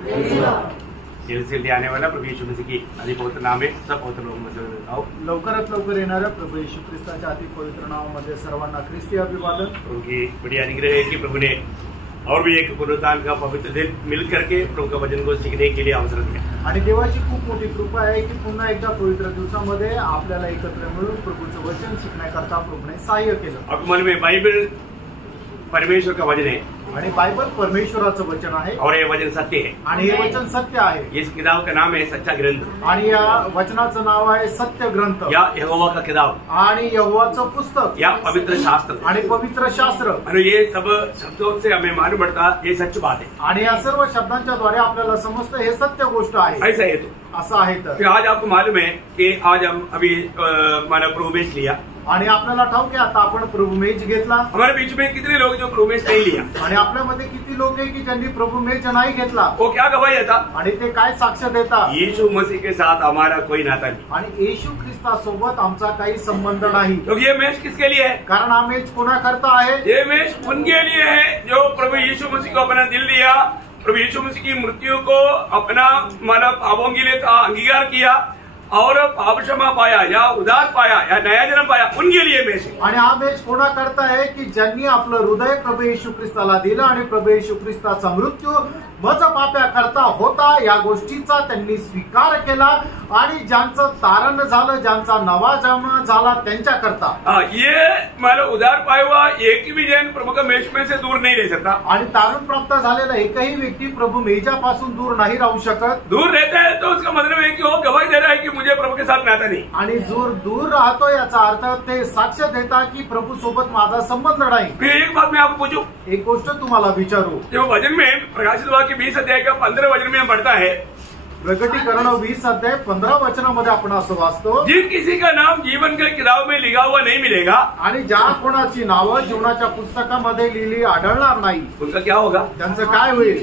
जल्दी आने वाला प्रभु यीशु मसीह की अति पवित्र नाम में सब पवित्र लोगों में आओ। लवकरात लवकर येणाऱ्या प्रभु येशू ख्रिस्ताच्या अति पवित्र नावामध्ये सर्वांना ख्रिस्ती अभिवादन। प्रभु की बड़ी अनुग्रह है कि प्रभु ने और भी एक पुनरुत्थान का पवित्र दिन मिल करके प्रभु का वचन को सीखने के लिए अवसर दिया। आणि देवाची खूप मोठी कृपा आहे की पुन्हा एकदा पवित्र दिवसामध्ये आपल्याला एकत्र मिळून प्रभूचं वचन शिकण्याकरता प्रभूने सहाय्य केलं। आपको मालूम है बाइबल परमेश्वर का वचन है आणि बायबल परमेश्वराचं वचन आहे और ये वचन सत्य है आणि हे वचन सत्य आहे। इस किताब का नाम है सच्चा ग्रंथ आणि या वचनाचं नाव आहे सत्य ग्रंथ या यहोवा का किताब आणि यहोवाचं पुस्तक या पवित्र शास्त्र आणि पवित्र शास्त्र। और ये सब शब्दों से हमें मालूम पड़ता ये सच बात है आणि या सर्व शब्दांच्या द्वारे आपल्याला समजतं हे सत्य गोष्ट आहे। ऐसा है तो असं आहे तर आज आपको मालूम है कि आज हम अभी मानव प्रभुमेश लिया आणि आपल्याला ठाऊक आहे आता आपण प्रभुमेज घेतला। हमारे बीच में कितने लोग जो प्रभुमेश नहीं लिया आणि आपल्यामध्ये किती लोक आहे की ज्यांनी प्रभुमेज नाही घेतला। वो क्या गवाही देता आणि ते काय साक्ष देतात यीशु मसीह के साथ हमारा कोई नाता नहीं आणि येशू ख्रिस्तासोबत आमचा काही संबंध नाही। तो ये मेष किसके लिए है कारण हा मेज कोणाकरता आहे? ये मेष उनके लिए है जो प्रभु यीशु मसीह को अपना दिल दिया, प्रभु यीशु मसीह की मृत्यु को अपना मानव पापों के लिए अंगीकार किया और पाप क्षमा पाया या उद्धार पाया या नया जन्म पाया उनके लिए मेष है। आणि हा मेज कोणाकरता आहे की ज्यांनी आपलं हृदय प्रभू येशू ख्रिस्ताला दिलं आणि प्रभू येशू ख्रिस्ताचा मृत्यू वज पाप्याकरता होता या गोष्टीचा त्यांनी स्वीकार केला आणि ज्यांचं तारण झालं, ज्यांचा नवा जन्म झाला त्यांच्याकरता। ये मानव उद्धार पाया हुआ एक भी जन प्रभु का मेष में से दूर नहीं रह सकता आणि तारण प्राप्त झालेला एकही व्यक्ती प्रभू मेजापासून दूर नाही राहू शकत। दूर रहता है तो उसका मतलब है कि वो गवाही दे रहा है कि मुझे प्रभु के साथ नाता नहीं। आणि दूर राहतो याचा अर्थ ते साक्ष देता की प्रभू सोबत माझा संबंध नाही। फिर एक बात मैं आपको पूछूं, एक गोष्ट तुम्हाला विचारू, जो वचन में प्रकाशित हुआ कि 20 अध्याय का 15 वचन में हम पढ़ता है प्रकटीकरण 20 अध्याय 15 वचनामध्ये आपण असं वाचतो, जिन किसी का नाम जीवन के किताब में लिखा हुआ नहीं मिलेगा आणि ज्या कोणाची नावं जीवनाच्या पुस्तकामध्ये लिहिली आढळणार नाही उनका क्या होगा? त्यांचं काय होईल?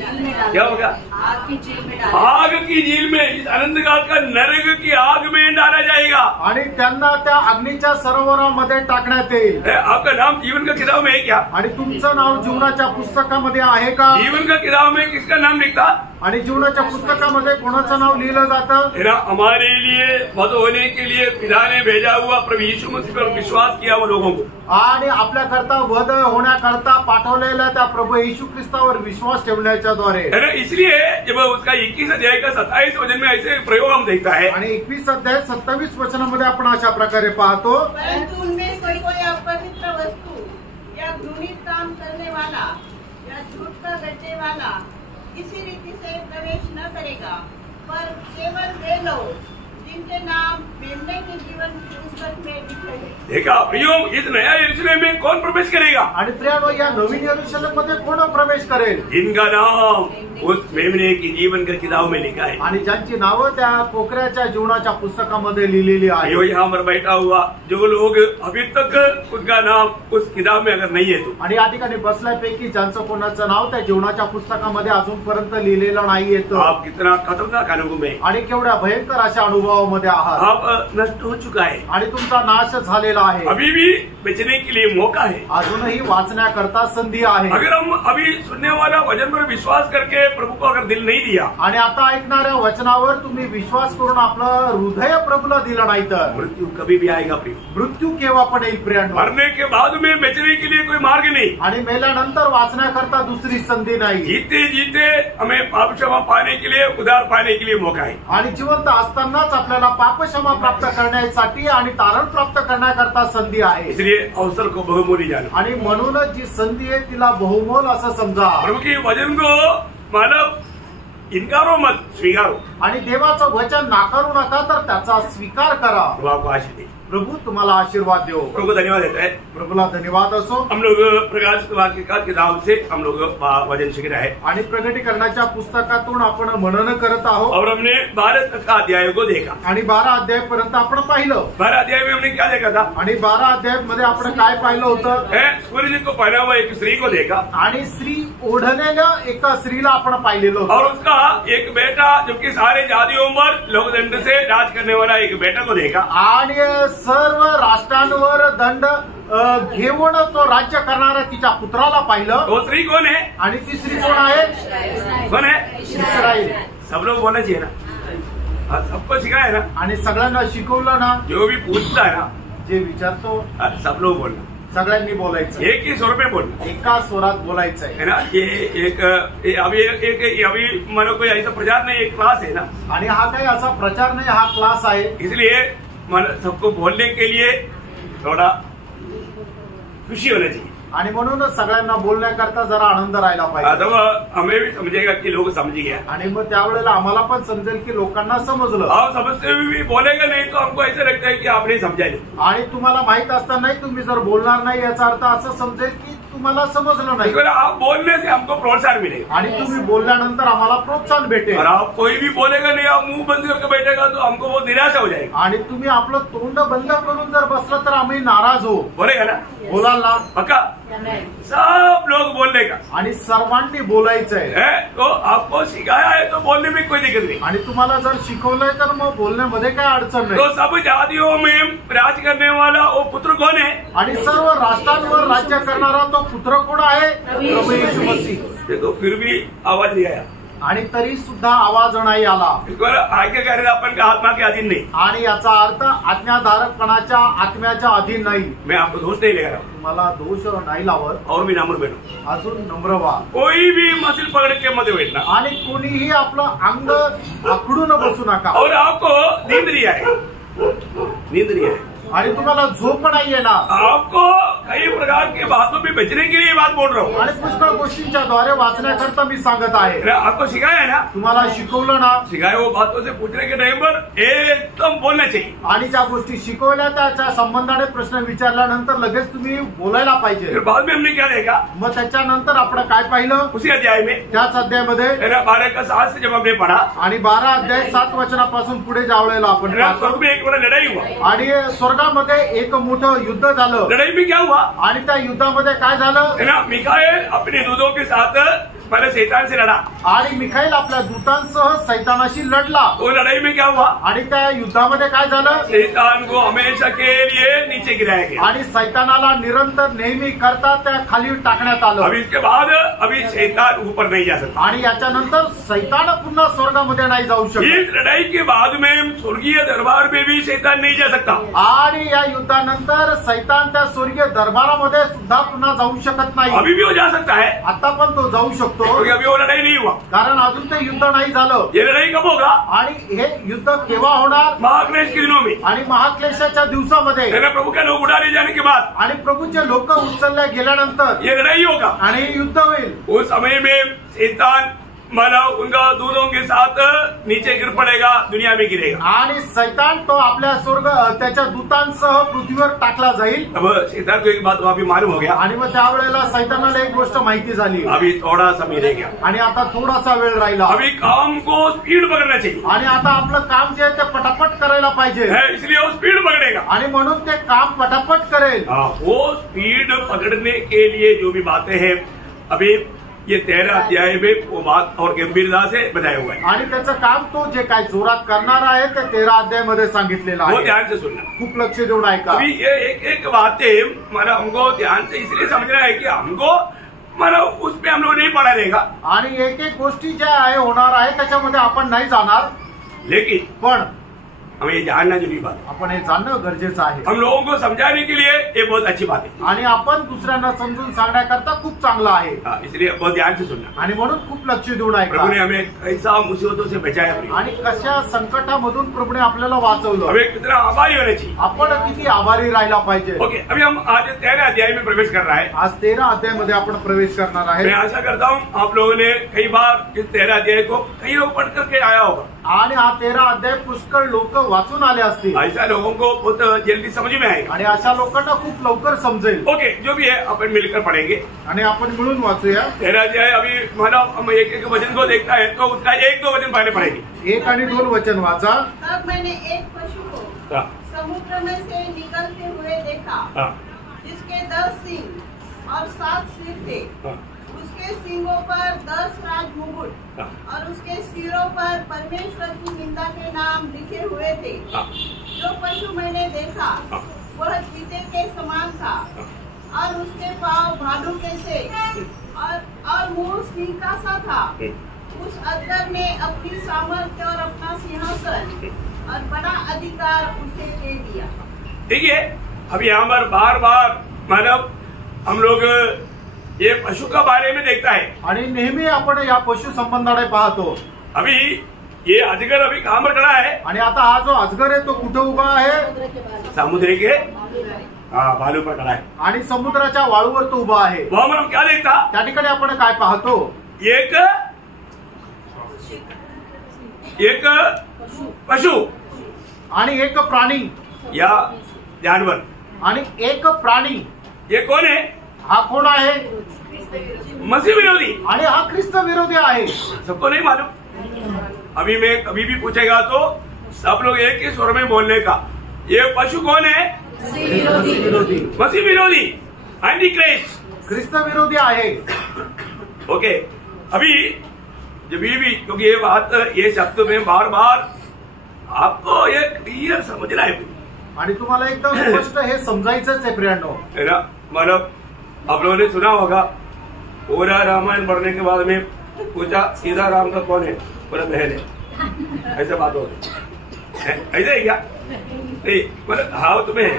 क्या होगा? आग की झील में, इस अनंत काल का नरक की आग में डाला जाएगा आणि त्यांना त्या अग्नीच्या सरोवरामध्ये टाकण्यात येईल। आपका नाम जीवन का किताब में है क्या? आणि तुमचं नाव जीवनाच्या पुस्तकामध्ये आहे का? जीवन का किताब में किसका नाम लिखता? आणि जीवनाच्या पुस्तकामध्ये कोणाचं नाव लिहिलं जातं? हमारे लिए वध होने के लिए पिता ने भेजा हुआ प्रभु यीशु मसीह पर विश्वास किया वो लोगों को, आणि आपल्याकरता वध होण्याकरता पाठवलेल्या त्या प्रभू येशू ख्रिस्तावर विश्वास ठेवण्याच्या द्वारे। इसलिए जब उसका 21 अध्याय का 27 वचन में ऐसे प्रयोग हम देखता है आणि 21 अध्याय 27 वचनामध्ये आपण अशा प्रकारे पाहतो, परंतु उनमें कोई अपवित्र वस्तु या घृणित काम करने वाला या झूठ का गढ़ने वाला किसी रीति से प्रवेश न करेगा, पर केवल वे लोग जिनके नाम मेमने के जीवन की पुस्तक में लिखे हैं। देखा प्रियो, इस नया यरूशलेम में कौन प्रवेश करेगा? आणि प्रियानो, या नवीन यरूशलेम मध्ये कोण प्रवेश करेल? जिनका नाम उस मेमने की जीवन की किताब में लिखा है आणि ज्यांची नावं त्या कोकऱ्याच्या जीवनाच्या पुस्तकामध्ये लिहिलेली आहे। जो यहाँ पर बैठा हुआ जो लोग अभी तक उसका नाम उस किताब में अगर नहीं है तो, आणि या ठिकाणी बसल्यापैकी ज्यांचं कोणाचं नाव त्या जीवनाच्या पुस्तकामध्ये अजूनपर्यंत लिहिलेलं नाहीये तो आप कितना खतरनाक अनुभव में, आणि केवढ्या भयंकर अशा अनुभवामध्ये आहात। आप नष्ट हो चुका है, आणि तुमचा नाश झालेला आहे। अभी भी बचने के लिए मौका है, अजूनही वाचण्याकरता संधी आहे। अगर हम अभी सुनने वाला वचन पर विश्वास करके प्रभु को अगर दिल नहीं दिया आणि आता ऐकणाऱ्या वचनावर तुम्ही विश्वास करून आपलं हृदय प्रभूला दिलं नाही तर मृत्यू कभी भी आएगा प्रिय। मृत्यू केव्हा पण येईल प्रियांनो? मरने के बाद में बचने के लिए कोई मार्ग नहीं, आणि मेल्यानंतर वाचण्याकरता दुसरी संधी नाही। जीते जीते हमें पाप क्षमा पाने के लिए, उद्धार पाने के लिए मौका है। आणि जिवंत असतानाच आपल्याला पाप क्षमा प्राप्त करण्यासाठी आणि तारण प्राप्त करण्याकरता संधी आहे। इसलिए अवसर को बहुमूल्य जानो, आणि म्हणूनच जी संधी आहे तिला बहुमोल असं समजा। प्रभु के वचन को मानव इनकारो मत, स्वीकारो। आणि देवाचं वचन नाकारू नका तर त्याचा स्वीकार करा। प्रभु आपको आशीष दे, प्रभु तुम्हाला आशीर्वाद देव। प्रभु को धन्यवाद देता है। प्रभूला धन्यवाद असो। हम लोग प्रकाशित वाक्य का किताब से हम लोग वचन सीख रहे हैं आणि प्रकटीकरणाच्या पुस्तकातून आपण मनन करत आहोत और हमने 12 तक का अध्याय को देखा। आणि 12 अध्यायपर्यंत आपण पाहिलं। 12 अध्याय में हमने क्या देखा था? आणि 12 अध्यायामध्ये आपण काय पाहिलं होतं? सूर्य को पहना हुआ एक स्त्री को देखा आणि स्त्री ओढलेल्या एका स्त्रीला आपण पाहिलेलं होतं और उसका एक बेटा जो कि सारे जातियों पर लोकदंड से राज करने वाला एक बेटा को देखा आणि सर्व राष्ट्रांवर दंड घेऊन तो राज्य करणारा तिच्या पुत्राला पाहिलं। वो स्त्री कौन है? आणि ती स्त्री कोण आहे? कौन है? राहील. सब लोग बोलना चाहिए ना, हाँ, सबको सिखाया ना, आणि सगळ्यांना शिकवलं ना, जो भी पूछता है ना, जे विचारतो हाँ, सब लोग बोलना, सगळ्यांनी बोलायचं, एक ही स्वर में बोलना एका स्वरात बोलायचंय. है ना. ये अभी मानो कोई ऐसा प्रचार नहीं, एक क्लास है ना, आणि हा काही असा प्रचार नाही, हा क्लास आहे. इसलिए सबको बोलने के लिए थोड़ा खुशी होना चाहिए. आणि म्हणूनच सगळ्यांना बोलण्याकरता जरा आनंद राहायला पाहिजे. तब हमें भी समझेगा कि लोग समझ गया. आणि मग त्यावेळेला आम्हाला पण समजेल की लोकांना समजलं. आप समझते हुए भी बोलेगा नहीं तो हमको ऐसा लगता है कि आप नहीं समझा नहीं. आणि तुम्हाला माहित असतानाही तुम्ही जर बोलणार नाही याचा अर्थ असं समजेल की तुम्हाला समजलं नाही. आप बोलने से हमको प्रोत्साहन मिलेगा. आणि तुम्ही बोलल्यानंतर आम्हाला प्रोत्साहन भेटेल. और आप कोई भी बोलेगा नहीं, आप मुंह बंद करके बैठेगा तो हमको बहुत निराशा हो जाएगा. आणि तुम्ही आपलं तोंड बंद करून जर बसलं तर आम्ही नाराज हो. बोलेगा ना, बोलाल ना, पक्का सब लोग बोलने का आणि सर्वांनी बोलायचंय. है. तो आपको सिखाया है तो बोलने में कोई दिक्कत नहीं. आणि तुम्हाला जर शिकवलंय तर मग बोलण्यामध्ये काय अडचण तो नाही. सब जातियों में राज करने वाला वो पुत्र कौन है? आणि सर्व राष्ट्रांवर राज्य करणारा तो पुत्र कोण आहे? प्रभू येशू मसीह. तो फिर भी आवाज नहीं आया. आणि तरी सुद्धा आवाज नाही आला. आज्ञाकारी आपण का आत्मा के अधीन नहीं. आणि याचा अर्थ आज्ञाधारकपणाच्या आत्म्याच्या अधीन नाही. मैं आपको दोष नहीं लेकर तुम्हाला दोष नाही लावत. और भी नम्र बैठो. अजून नम्र व्हा. कोई भी मसिल पकड़ के मत बैठना. आणि कोणीही आपलं अंग आखडून बसू नका. और आपको नींद नहीं आए, नींद नहीं आए. आणि तुम्हाला झोप नाही येणार. आपको कई प्रकार के बातों में बचने के लिए बात बोल रहा हूँ. आणि पुष्कळ गोष्टींच्या द्वारे वाचण्याकरता मी सांगत आहे. आपको सिखाया है ना, तुम्हाला शिकवलं ना, सिखाए वो बातों से पूछने के टाइम पर एकदम बोलना चाहिए. आणि ज्या गोष्टी शिकवल्या त्याच्या संबंधाने प्रश्न विचारल्यानंतर लगेच तुम्ही बोलायला पाहिजे. फिर बाद में हमने क्या देखा, मग त्याच्यानंतर आपण काय पाहिलं? उसी अध्याय में, त्याच अध्यायामध्ये 12 का 7 से जब हमने पढ़ा, आणि 12 अध्याय 7 वचनापासून पुढे जावलेला आपण पाहतो. स्वर्ग में एक बड़ा लड़ाई हुआ. आणि स्वर्गामध्ये एक मोठं युद्ध झालं. लड़ाई में क्या हुआ? आणि त्या युद्धामध्ये काय झालं? है ना, मिकाएल अपने दूतों के साथ पहले शैतान से लड़ा. आणि मिखाईल आपल्या दूतांसह सैतानाशी लढला. वो लड़ाई में क्या हुआ? आणि त्या युद्धामध्ये काय झालं? शैतान को हमेशा के लिए नीचे गिराया गया. आणि सैतानाला निरंतर नेहमी करता त्या खाली टाकण्यात आलं. अभी इसके बाद अभी शैतान ऊपर नहीं जा सकता. आणि याच्यानंतर सैतान पुन्हा स्वर्गामध्ये नाही जाऊ शकत. इस लड़ाई के बाद में स्वर्गीय दरबार में भी शैतान नहीं जा सकता. आणि या युद्धानंतर सैतान त्या स्वर्गीय दरबारामध्ये सुद्धा पुन्हा जाऊ शकत नाही. अभी भी वो जा सकता है, आता पण तो जाऊ शकतो. क्योंकि अभी वो लड़ाई नहीं हुआ. कारण अजून ते युद्ध नाही झालं. ये लड़ाई कब होगा? आणि हे युद्ध केव्हा होणार? महाक्लेश के दिनों में. आणि महाक्लेशाच्या दिवसामध्ये. तेरा प्रभु के लोग उठा ले जाने के बाद, आणि प्रभूचे लोक उचलल्या गेल्यानंतर ये लड़ाई होगा. आणि युद्ध होईल. उस समय में शैतान मानव उनका दूतों के साथ नीचे गिर पड़ेगा, दुनिया में गिरेगा. आणि सैतान तो आपल्या स्वर्ग त्याच्या दूतांसह पृथ्वीवर टाकला जाईल. अब शैतान को एक बात अभी मालूम हो गया. आणि मग त्यावेळेला सैतानाला एक गोष्ट माहिती झाली. अभी थोड़ा समय रह गया. आणि आता थोडासा वेळ राहिला. अभी काम को स्पीड पकड़ना चाहिए. आणि आता आपलं काम जे आहे ते पटापट करायला पाहिजे. है, इसलिए वो स्पीड पकड़ेगा. आणि म्हणून ते काम पटापट करेल. वो स्पीड पकड़ने के लिए जो भी बातें हैं अभी ये 13 अध्याय में वो बात और गंभीरता से बताया हुआ है. आणि त्याचं काम तो जे काय जोरात करणार आहे ते 13 अध्यायामध्ये सांगितलेलं वो आहे. ध्यान से सुनना. खूप लक्ष देऊन ऐका. अभी ये एक एक बातें मतलब हमको ध्यान से इसलिए समझना है कि हमको मतलब उस पे हम लोग नहीं पढ़ा रहेगा. आणि एक एक गोष्टी ज्या आहे होणार आहे त्याच्यामध्ये आपण नाही जाणार. लेकिन पण हमें ये जानना जरूरी बात है. आपण हे जाणणं गरजेचं आहे. हम लोगों को समझाने के लिए ये बहुत अच्छी बात है. आणि आपण दुसऱ्यांना समजून सांगण्याकरता खूप चांगलं आहे. इसलिए बहुत ध्यान से सुनना. आणि म्हणून खूप लक्ष देऊन ऐका. प्रभु ने हमें कैसा मुसीबतों से बचाया. आणि कशा संकटामधून प्रभूने आपल्याला वाचवलं. हमें कितना आभारी होना चाहिए. आपण किती आभारी राहायला पाहिजे. ओके, अभी हम आज 13 अध्याय में प्रवेश कर रहा है. आज 13 अध्यायामध्ये आपण प्रवेश करणार आहे. मैं आशा करता हूँ आप लोगों ने कई बार इस 13 अध्याय को कई लोग पढ़ करके आया होगा. आणि हा 13 अध्याय पुष्कळ लोक वाचून आले असतील. ऐसा लोगों को बहुत जल्दी समझ में आएगा. आणि अशा लोकांना खूप लवकर समजेल. ओके, जो भी है अपन मिलकर पढ़ेंगे. आणि आपण मिळून वाचूया. 13 अध्याय अभी मतलब हम एक एक वचन को देखता है तो उसका 1-2 वचन पहले पढ़ेंगे. 1 आणि 2 वचन वाचा. तब मैंने एक पशु को समुद्र में से निकलते हुए देखा, जिसके 10 सींग और 7 सिर थे. उसके सींगों पर 10 राजमुकुट और उसके सिरों पर परमेश्वर की निंदा के नाम लिखे हुए थे. जो पशु मैंने देखा वह चीते के समान था और उसके पांव भालू के से और मुंह सिंह का सा था. उस अजगर ने अपनी सामर्थ्य और अपना सिंहासन और बड़ा अधिकार उसे दे दिया। देखिए अब यहाँ पर बार बार मतलब हम लोग ये पशु का बारे में देखता है। आणि नेहमी आपण या पशु संबंधाकडे पाहतो। अभी ये अजगर अभी कहाँ पर खड़ा है? आणि आता हा जो अजगर आहे तो कुठे उभा आहे? समुद्र के बालू पर खड़ा है आणि समुद्राच्या वाळूवर तो उभा आहे। वहाँ पर हम क्या देखता? त्या ठिकाणी आपण काय पाहतो? एक पशु आणि एक प्राणी या जानवर आणि एक प्राणी। ये कौन है? हा कोण आहे? मसीह विरोधी। आणि हा ख्रिस्त विरोधी आहे। सबको नहीं मालूम। अभी मैं कभी भी पूछेगा तो सब लोग एक ही स्वर में बोलने का, ये पशु कौन है? विरोधी। मसीह विरोधी, एंटी क्राइस्ट, ख्रिस्त विरोधी आहे। ओके अभी जब भी क्योंकि ये बात ये शब्द में बार बार आपको ये क्लियर समझना है आणि तुम्हाला एकदम स्पष्ट हे समजायचंच आहे प्रियांनो, है ना। मतलब आप लोगों ने सुना होगा पूरा रामायण पढ़ने के बाद में पूछा सीधा राम का कौन है? पूरा बहन है। ऐसे बात होती है, ऐसा है क्या? नहीं मतलब हाँ तुम्हें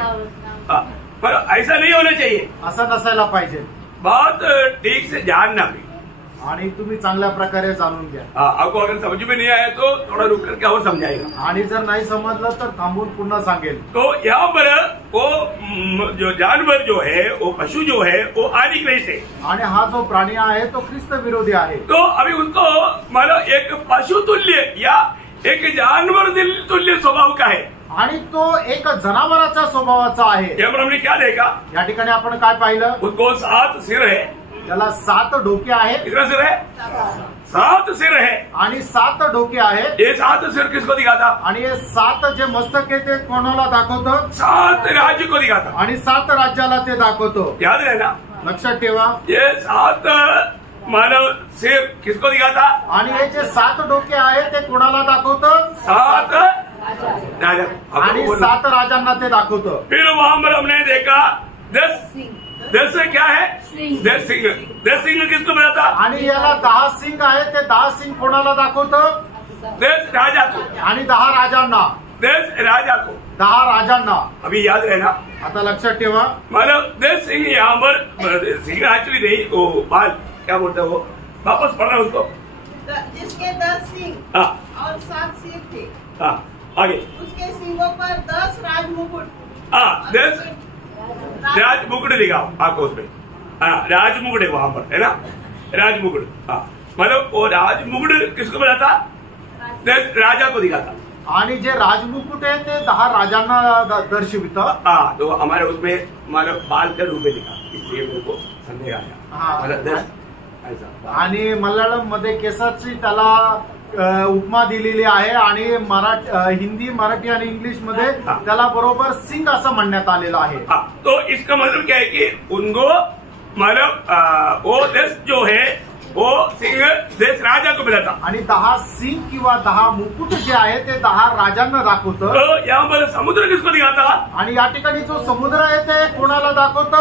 मतलब ऐसा नहीं होना चाहिए, असं नसायला पाहिजे। बात ठीक से जानना भी आणि तुम्ही चांगल्या प्रकारे जाणून घ्या। आपको अगर समझ में नहीं आया तो थोड़ा रुक करके और समझाएगा, आणि जर नाही समजलं तर थांबून पुन्हा सांगेल। तो यहाँ पर वो जो जानवर जो है वो पशु जो है वो आदि क्राइस्ट है आणि हा जो प्राणी आहे तो ख्रिस्त विरोधी आहे। तो अभी उसको मतलब एक पशु तुल्य या एक जानवर तुल्य स्वभाव का है आणि तो एक जनावराच्या स्वभावाचा आहे। यहाँ पर हमने क्या देखा? या ठिकाणी आपण काय पाहिलं? उसको 7 सिर है। त्याला 7 डोके आहेत। कितना सिर है? 7 सिर है आणि 7 डोके आहेत। ये 7 सिर किसको दिखाता? आणि हे 7 जे मस्तक आहे ते कोणाला दाखवतं? 7 राज्य को दिखाता। आणि 7 राज्याला ते दाखवतो। याद रहना, लक्षात ठेवा। ये 7 मानव सिर किसको दिखाता? आणि हे जे 7 डोके आहेत ते कोणाला दाखवतं? 7 राजा। आणि 7 राजांना ते दाखवतं। फिर वहां पर हमने देखा 10 से क्या है? 10 सिंह। 10 सिंह किसको बताता? आणि याला 10 सिंग आहे, ते 10 सिंग कोणाला दाखवतं? 10 राजा को। आणि 10 राजांना। 10 राजा को। 10 राजांना। अभी याद रहना, आता लक्षात ठेवा। मतलब 10 सिंह यहाँ पर सिंह एक्चुअली नहीं, वो बाल क्या बोलते हैं वो, वापस पढ़ना उसको। जिसके 10 सिंह हाँ और 7 सिर थे, हाँ आगे। उसके सिंगों पर 10 राजमुकुट। हाँ 10 राज मुकुट दिखाओ आपको उसमें। हाँ राज मुकुट है वहां पर, है ना, राज मुकुट। हाँ मतलब वो राज मुकुट किसको बताता? 10 राजा को दिखाता। आणि जे राजमुकुट आहे ते 10 राजांना दर्शवितं। हाँ तो हमारे उसमें मतलब बाल के रूप में दिखा, इसलिए मेरे को संदेह आया। मतलब 10 ऐसा। आणि मल्याळम मध्ये केसाची त्याला उपमा दिलेली आहे आणि हिंदी, मराठी आणि इंग्लिश मध्ये त्याला बरोबर सिंग असं म्हणण्यात आलेलं आहे। तो इसका मतलब क्या है कि उनको मतलब वो 10 जो है वो सिंह 10 राजा को मिला था। आणि 10 सिंग किंवा 10 मुकुट जे आहे ते 10 राजांना दाखवतं। तो यहाँ पर समुद्र किसको दिखाता? आणि या ठिकाणी जो समुद्र आहे ते कोणाला दाखवतं?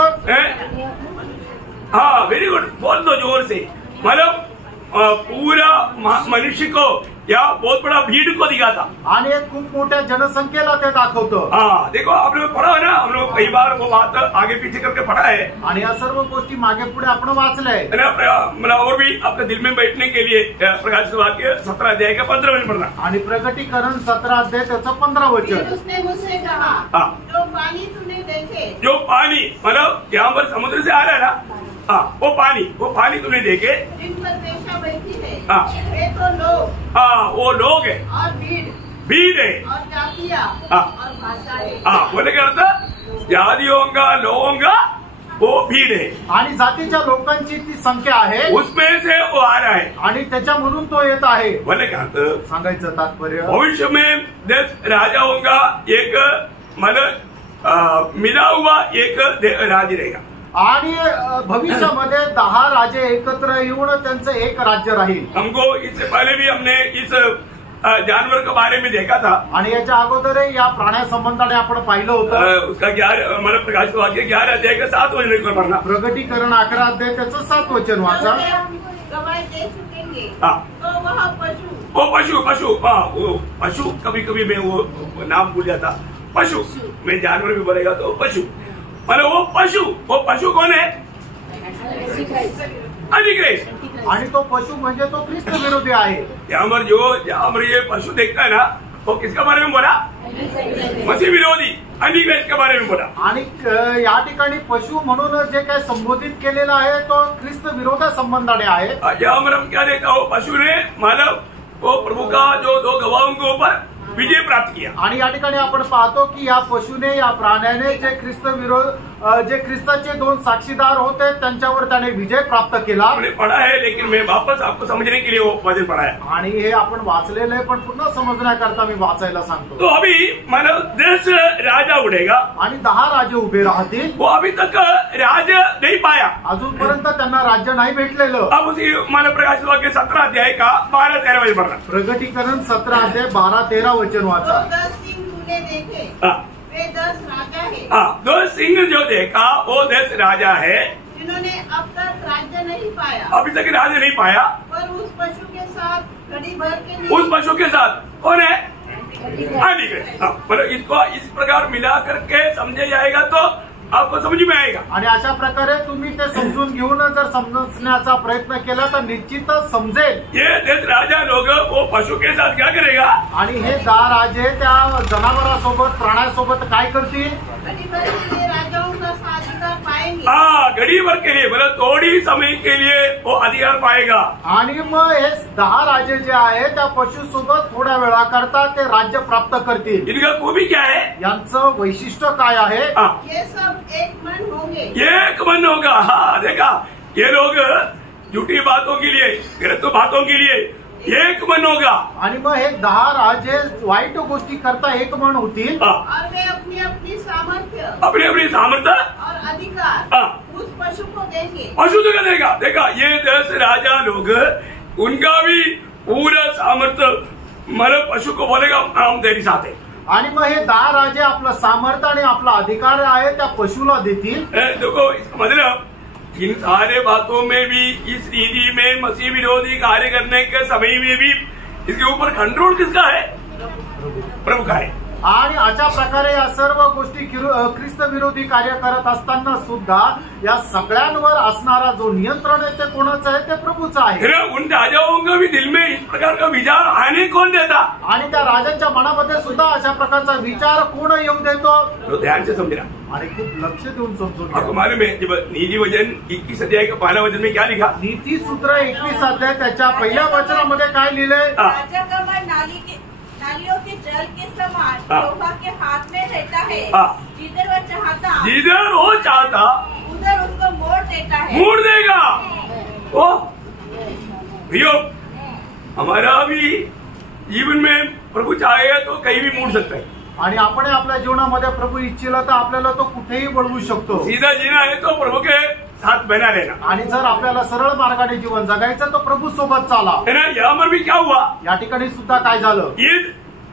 हाँ वेरी गुड, बोल दो जोर से। मतलब पूरा मनुष्य को या बहुत बड़ा भीड़ को दिखाता। आणि एक खूप मोठ्या जनसंख्येला ते दाखवतं। हाँ देखो आप लोग पढ़ा है ना, हम लोग कई बार वो बात आगे पीछे करके पढ़ा है। आणि या सर्व गोष्टी मागे पुढे आपण वाचलंय। मतलब और भी अपने दिल में बैठने के लिए प्रकाशित वाक्य 17 अध्याय का 15 वचन पढ़ना। आणि प्रकटीकरण 17 अध्याय त्याचं 15 फिर वचन। उसने मुझसे कहा, हाँ जो पानी तूने देखे, जो पानी मतलब यहाँ पर समुद्र से आ रहा है ना, हाँ वो पानी तुमने देखे, जिन पर वेश्या बैठी है, हाँ वे तो लोग, हाँ वो लोग है, और भीड़ है, और जातियाँ, हाँ और भाषा है। हाँ बोले क्या अर्थ? जातियों का, लोगों का वो भीड़ है, आणि जातीच्या लोकांची ती संख्या आहे, उसमें से वो आ रहा है। आणि त्याच्यामधून तो येत आहे। बोले क्या अर्थ? सांगायचं तात्पर्य, भविष्य में 10 राजाओं का एक मतलब मिला हुआ एक राज्य रहेगा। आणि भविष्यामध्ये 10 राजे एकत्र येऊन त्यांचं एक राज्य राहील। हमको इससे पहले भी हमने इस जानवर के बारे में देखा था। आणि याच्या अगोदर या प्राण्या संबंधाने आपण पाहिलं होतं। उसका 11 मतलब प्रकाशित वाक्य 11 अध्याय का 7 वचन को पढ़ना। प्रकटीकरण 11 अध्याय त्याचं 7 वचन वाचा। गवाही दे चुकेंगे पाएंगे हाँ। तो वह पशु वो पशु हाँ वो पशु, कभी कभी मैं वो नाम भूल जाता, पशु मैं जानवर भी बोलेगा तो पशु, मतलब वो पशु कौन है? अंतिक्रिस्ट। आणि तो पशु म्हणजे तो ख्रिस्त विरोधी आहे। यहाँ पर ये पशु देखता है ना, वो किसके बारे में बोला? मसीह विरोधी अंतिक्रिस्ट के बारे में बोला। आणि या ठिकाणी पशु म्हणून जे काही संबोधित केलेलं आहे तो ख्रिस्त विरोधी संबंधाने आहे। यहाँ पर हम क्या देखा, वो पशु ने मानव वो प्रभु का जो 2 गवाहों के ऊपर विजय प्राप्त किया। आणि या ठिकाणी आपण पाहतो की या पशुने या प्राण्याने जे ख्रिस्ताचे 2 साक्षीदार होते त्यांच्यावर त्याने विजय प्राप्त केला। हमने पढ़ा है, लेकिन मैं वापस आपको समझने के लिए वो वचन पढ़ा है। आणि हे आपण वाचलेलं आहे, पण पुन्हा समजण्याकरता मी वाचायला सांगतो। तो अभी मानव 10 राजा उठेगा आणि 10 राजे उभे राहतील। वो अभी तक राज नहीं पाया, अजूनपर्यंत त्यांना राज्य नाही भेटलेलं। अब उसी मानव प्रकाश वाक्य 17 अध्याय का 12-13 वचन पढ़ना। प्रगटीकरण 17 अध्याय 12-13 वचन वाचा। 10 सिंह तूने देखे, हाँ वे 10 राजा है हाँ, 2 सिंह जो देखा वो 10 राजा है, जिन्होंने अब तक राज्य नहीं पाया, अभी तक राज नहीं पाया। पर उस पशु के साथ घड़ी भर के लिए उस पशु के साथ कौन है? अंतिक्रिस्ट। हाँ, मतलब इसको इस प्रकार मिला करके समझे जाएगा तो आपको समझ में आएगा। आणि अशा प्रकारे तुम्ही ते समजून घेऊन जर समजण्याचा प्रयत्न केला तर निश्चितच समजेल। ये 10 राजा लोग वो पशु के साथ क्या करेगा? आणि हे 10 राजे त्या जनावरांसोबत प्राण्यासोबत काय करतील? घड़ी भर के लिए राजाओं का अधिकार पाएंगे। हाँ, घड़ी भर के लिए, मतलब थोड़ी समय के लिए वो अधिकार पाएगा। आणि मग हे 10 राजे जे आहे त्या पशुसोबत थोड्या वेळाकरता ते राज्य प्राप्त करतील। इनका खूबी क्या है? यांचं वैशिष्ट्य काय आहे? हाँ, ये सब एक मन होंगे। एक मन होगा। हाँ देखा, ये लोग झूठी बातों के लिए, गलत बातों के लिए एक मन होगा। आणि मग हे 10 राजे वाईट गोष्टी करता एक मन होतील। हाँ, और वे अपनी अपनी सामर्थ्य अपनी अपनी सामर्थ्य और अधिकार हाँ, उस पशु को देंगे। पशु को देगा। देखा, ये 10 राजा लोग उनका भी पूरा सामर्थ्य मतलब पशु को बोलेगा हम तेरी साथ है। आणि मग हे 10 राजे आपलं सामर्थ्य आणि आपला अधिकार आहे त्या पशुला देतील। देखो, इसका मतलब इन सारे बातों में भी, इस रीति में मसीह विरोधी कार्य करने के समय में भी इसके ऊपर कंट्रोल किसका है? प्रभु का है। आणि अशा प्रकारे या सर्व गोष्टी ख्रिस्त विरोधी कार्य करत असताना सुद्धा या सगळ्यांवर असणारा जो नियंत्रण आहे ते कोणाचं आहे? ते प्रभूचं आहे। फिर उन राजाओं का भी दिल में इस प्रकार का विचार आने कौन देता? आणि त्या राजांच्या मनामध्ये सुद्धा अशा प्रकारचा विचार कोण येऊ देतो? तो ध्यान से समझना। आणि खूप लक्ष देऊन समजून आपको घ्या। मालूम है जब नीति वचन 21 अध्याय का 1 वचन में क्या लिखा? नीती सूत्र 21 अध्याय त्याच्या पहिल्या वचनामध्ये काय लिहिलंय? राजा का मन नालियों के जल के समान हाँ। लोहा के हाथ में रहता है। हाँ। जिधर वह चाहता जिधर वो चाहता उधर उसको मोड़ देता है। मोड़ देगा। ओ भैया, हमारा भी जीवन में प्रभु चाहे तो कहीं भी मोड़ सकता है। आणि आपण आपल्या जीवनामध्ये प्रभू इच्छिला तर आपल्याला तो कुठेही वळवू शकतो। सीधा जीना है तो प्रभु के साथ बना रहना आणि जर आपल्याला सरळ मार्गाने जीवन जगायचं तर प्रभू सोबत चाला। है ना। यहाँ पर भी क्या हुआ? या ठिकाणी सुद्धा काय झालं? ये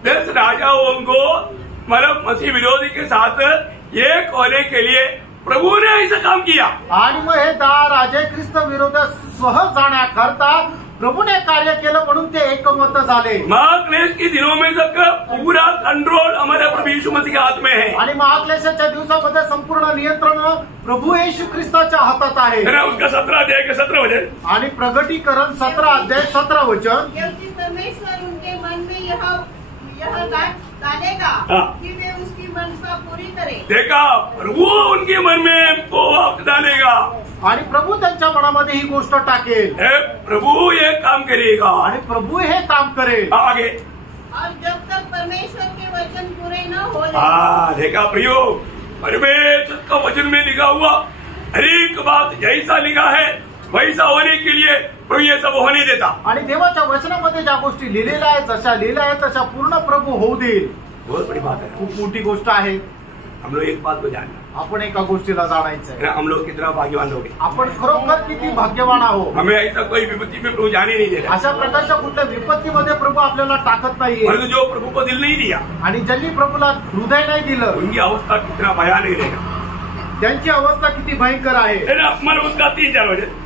10 राजाओं को मतलब मसीह विरोधी के साथ एक होने के लिए प्रभु ने ऐसा काम किया। आणि मग हे 10 राजे ख्रिस्त विरोधात सहज जाण्याकरता प्रभूने कार्य केलं म्हणून ते एकमत झाले। महाक्लेश के दिनों में तक पूरा कंट्रोल हमारे प्रभु यीशु मसीह के हाथ में है। आणि महाक्लेशाच्या दिवसामध्ये संपूर्ण नियंत्रण प्रभू येशू ख्रिस्ताच्या हातात आहे। है ना। उसका 17 अध्याय का 17 वचन। आणि प्रगटीकरण 17 अध्याय 17 वचन। क्योंकि परमेश्वर उनके मन में यह डालेगा हाँ। कि वे उसकी मनसा पूरी करें। देखा, प्रभु उनके मन में वो वक्त डालेगा आणि प्रभू त्यांच्या मनामध्ये ही गोष्ट टाकेल। प्रभु ये काम करेगा आणि प्रभू हे काम करेल। आगे। और जब तक परमेश्वर के वचन पूरे न हो जाए। हाँ देखा प्रियो, परमेश्वर का वचन में लिखा हुआ हर एक बात जैसा लिखा है वैसा होने के लिए प्रभु ये सब होने देता। आणि देवाच्या वचनामध्ये ज्या गोष्टी लिहिलेल्या आहेत जशा लिहिल्या आहेत तशा पूर्ण प्रभू होऊ देईल। बहुत बड़ी बात है। खूप मोठी गोष्ट आहे। हम लोग एक बात को जानना, आपण एका गोष्टीला जाणायचं आहे, हम लोग कितना भाग्यवान लोग हैं। आपण खरोखर किती भाग्यवान आहोत। हमें ऐसा कोई विपत्ति में प्रभु जाने नहीं दे रहा। अशा प्रकारच्या कुठल्या विपत्तीमध्ये प्रभू आपल्याला टाकत नाहीये। परंतु जो प्रभु को दिल नहीं दिया आणि ज्यांनी प्रभूला हृदय नाही दिलं उनकी अवस्था कितना भयानक रहेगा। त्यांची अवस्था किती भयंकर आहे। है ना। मन उसका 3-4 वचन।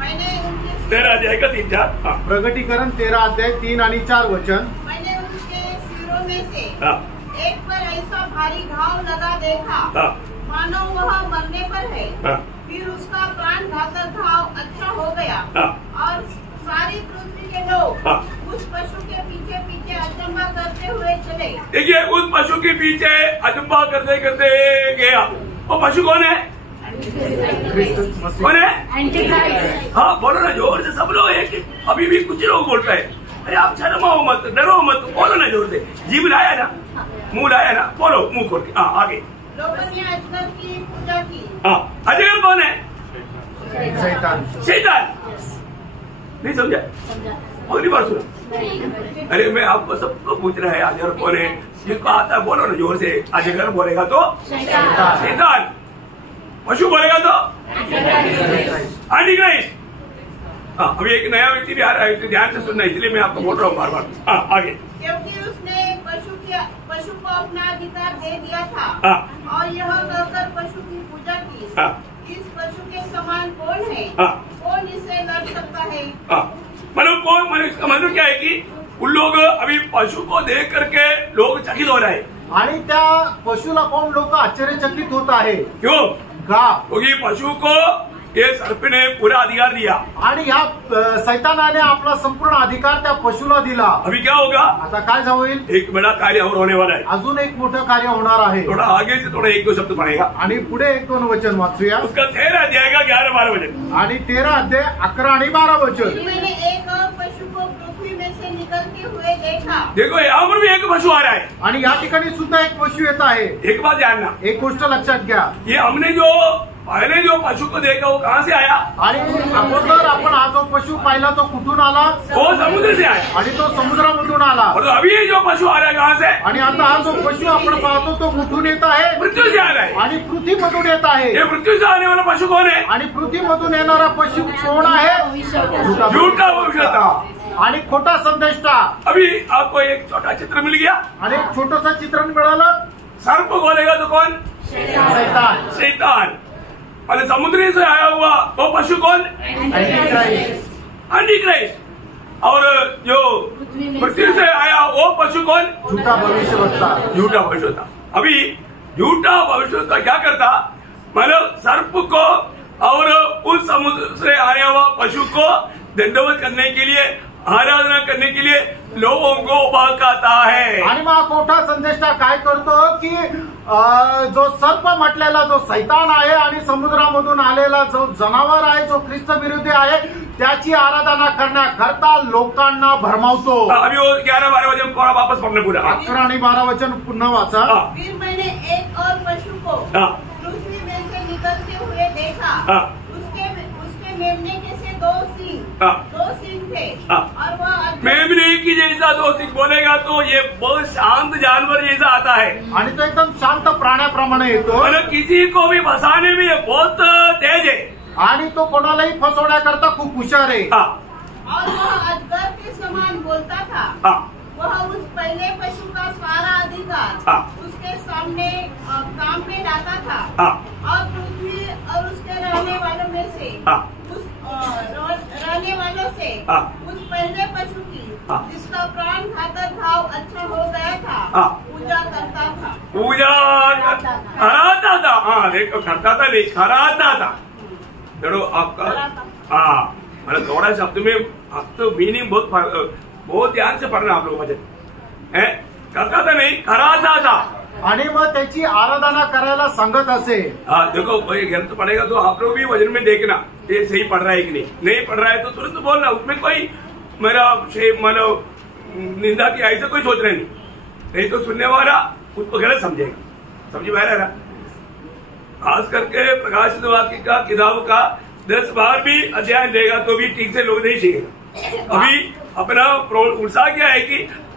मैंने उनके 13 अध्याय का 3-4। हाँ प्रगटीकरण 13 अध्याय 3 आणि 4 वचन। मैंने उनके सिरों में से हाँ एक पर ऐसा भारी घाव लगा देखा, हाँ मानो वह मरने पर है। हाँ फिर उसका प्राण घातक घाव अच्छा हो गया हाँ और सारी पृथ्वी के लोग हाँ। उस पशु के पीछे पीछे अचंभा करते हुए चले। देखिए उस पशु के पीछे अचंभा करते करते गया। वो पशु कौन है? ख्रिस्त मसीह। कौन है? हाँ बोलो ना जोर से, सब लोग एक अभी भी कुछ लोग बोल रहे हैं अरे आप शर्माओ मत, डरो मत, बोलो ना जोर से। जीभ लाया ना, मुंह लाया ना, बोलो मुंह खोल के। हाँ आगे। लोगों ने अजगर की पूजा की। हाँ अजगर कौन है? शैतान। शैतान। नहीं समझा? अगली बार सुनो। अरे मैं आपको सबको पूछ रहा है अजगर कौन है? जिसको आता है बोलो ना जोर से। अजगर बोलेगा तो शैतान, पशु बोलेगा तो एंटीक्राइस्ट। हाँ अभी एक नया व्यक्ति भी आ रहा है, इसलिए ध्यान से सुनना, इसलिए मैं आपको बोल रहा हूँ बार बार। हाँ आगे। क्योंकि उसने पशु को अपना अधिकार दे दिया था हाँ। और यह कहकर पशु की पूजा की। हाँ। इस पशु के समान कौन है? हाँ। कौन इससे लड़ सकता है? हाँ मतलब कौन, मतलब इसका मतलब क्या है कि उन लोग अभी पशु को देख करके लोग चकित हो रहे हैं। आणि त्या पशुला पाहून लोक आश्चर्यचकित होत आहे। क्यों? का? क्योंकि पशु को ये सर्प ने पूरा अधिकार दिया आणि या सैतानाने आपला संपूर्ण अधिकार त्या पशुला दिला। अभी क्या होगा? आता काय होईल? एक बड़ा कार्य और होने वाला है। अजून एक मोठं कार्य होणार आहे। थोड़ा आगे से थोड़ा 1-2 शब्द पढ़ेगा आणि पुढे 1-2 वचन वाचूया। उसका 13 अध्याय का 11-12 वचन। आणि 13 अध्याय 11 आणि 12 वचन। मैंने एक और पशु को पृथ्वी में से निकलते हुए देखा। देखो यहाँ पर भी एक पशु आ रहा है। आणि या ठिकाणी सुद्धा एक पशु येत आहे। एक बात जानना, एक गोष्ट लक्षात घ्या, ये हमने जो पहले जो पशु को देखा वो कहाँ से आया? आणि अगोदर आपण हा जो पशु पाहिला तो कुठून आला? वो समुद्र से आया। आणि तो समुद्रामधून आला। और अभी जो पशु आ रहा है कहाँ से? आणि आता हा जो पशु आपण पाहतो तो कुठून येत आहे? मृत्यु से आ रहा है। आणि पृथ्वीमधून येत आहे। ये मृत्यु से आने वाला पशु कौन है? आणि पृथ्वीमधून येणारा पशु कोण आहे? झूठा भविष्यता आणि खोटा संदेष्टा। अभी आपको एक छोटा चित्र मिल गया आणि एक छोटंसं चित्रण मिळालं। सर्प बोलेगा तो कौन? शैतान। शैतान। और समुद्र से आया हुआ वो पशु कौन? एंटीक्राइस्ट। एंटीक्राइस्ट। और जो पृथ्वी से आया वो पशु कौन? झूठा भविष्यवक्ता। झूठा भविष्यवक्ता। अभी झूठा भविष्यवक्ता क्या करता? मतलब सर्प को और उस समुद्र से आया हुआ पशु को दंडवत करने के लिए, आराधना करने के लिए लोगों को बहकाता है। आणि मग खोटा संदेष्टा काय करतो की जो सर्प म्हटलेला जो सैतान आहे आणि समुद्रामधून आलेला जो जनावर आहे जो ख्रिस्त विरोधी आहे त्याची आराधना करण्याकरता लोकांना भरमावतो। अभी वो 11-12 वचन वापस पढ़ने पूरा। 11 आणि 12 वचन पुन्हा वाचा। फिर मैंने एक और पशु को पृथ्वी में से निकलते हुए देखा। उसके मेमने के से 2 सींग थे और वह मेमने की जैसा 2 सींग बोलेगा तो ये बहुत शांत जानवर जैसा आता है। आणि तो एकदम शांत प्राण्याप्रमाणे येतो। मतलब किसी को भी फंसाने में ये बहुत तेज है आणि तो कोणालाही फसवण्याकरता खूप हुशार आहे। और वह अजगर के समान बोलता था। वह उस पहले पशु का सारा अधिकार उसके सामने काम में लाता था और पृथ्वी और उसके रहने वालों में से रहने वालों से उस पहले पशु की जिसका प्राण घातक घाव अच्छा हो गया था पूजा करता था। पूजा कराता था। हाँ देखो करता था नहीं, कराता था। चलो आपका हाँ मतलब थोड़ा शब्द में अब तो मीनिंग बहुत ध्यान से पढ़ना आप लोग वचन है। करता था नहीं, कराता था। आणि मग त्याची आराधना करायला सांगत असे। हाँ देखो कोई ग्रंथ पढ़ेगा तो आप लोग भी वचन में देखना ये सही पढ़ रहा है कि नहीं पढ़ रहा है तो तुरंत बोलना, उसमें कोई मेरा मतलब निंदा की ऐसा कोई सोच रहा नहीं तो सुनने वाला उसको गलत समझेगा। समझ में आ रहा है? खास करके प्रकाशित वाक्य का किताब का 10-12 भी अध्ययन देगा तो भी ठीक से लोग नहीं सीखेगा। अभी अपना उत्साह क्या है कि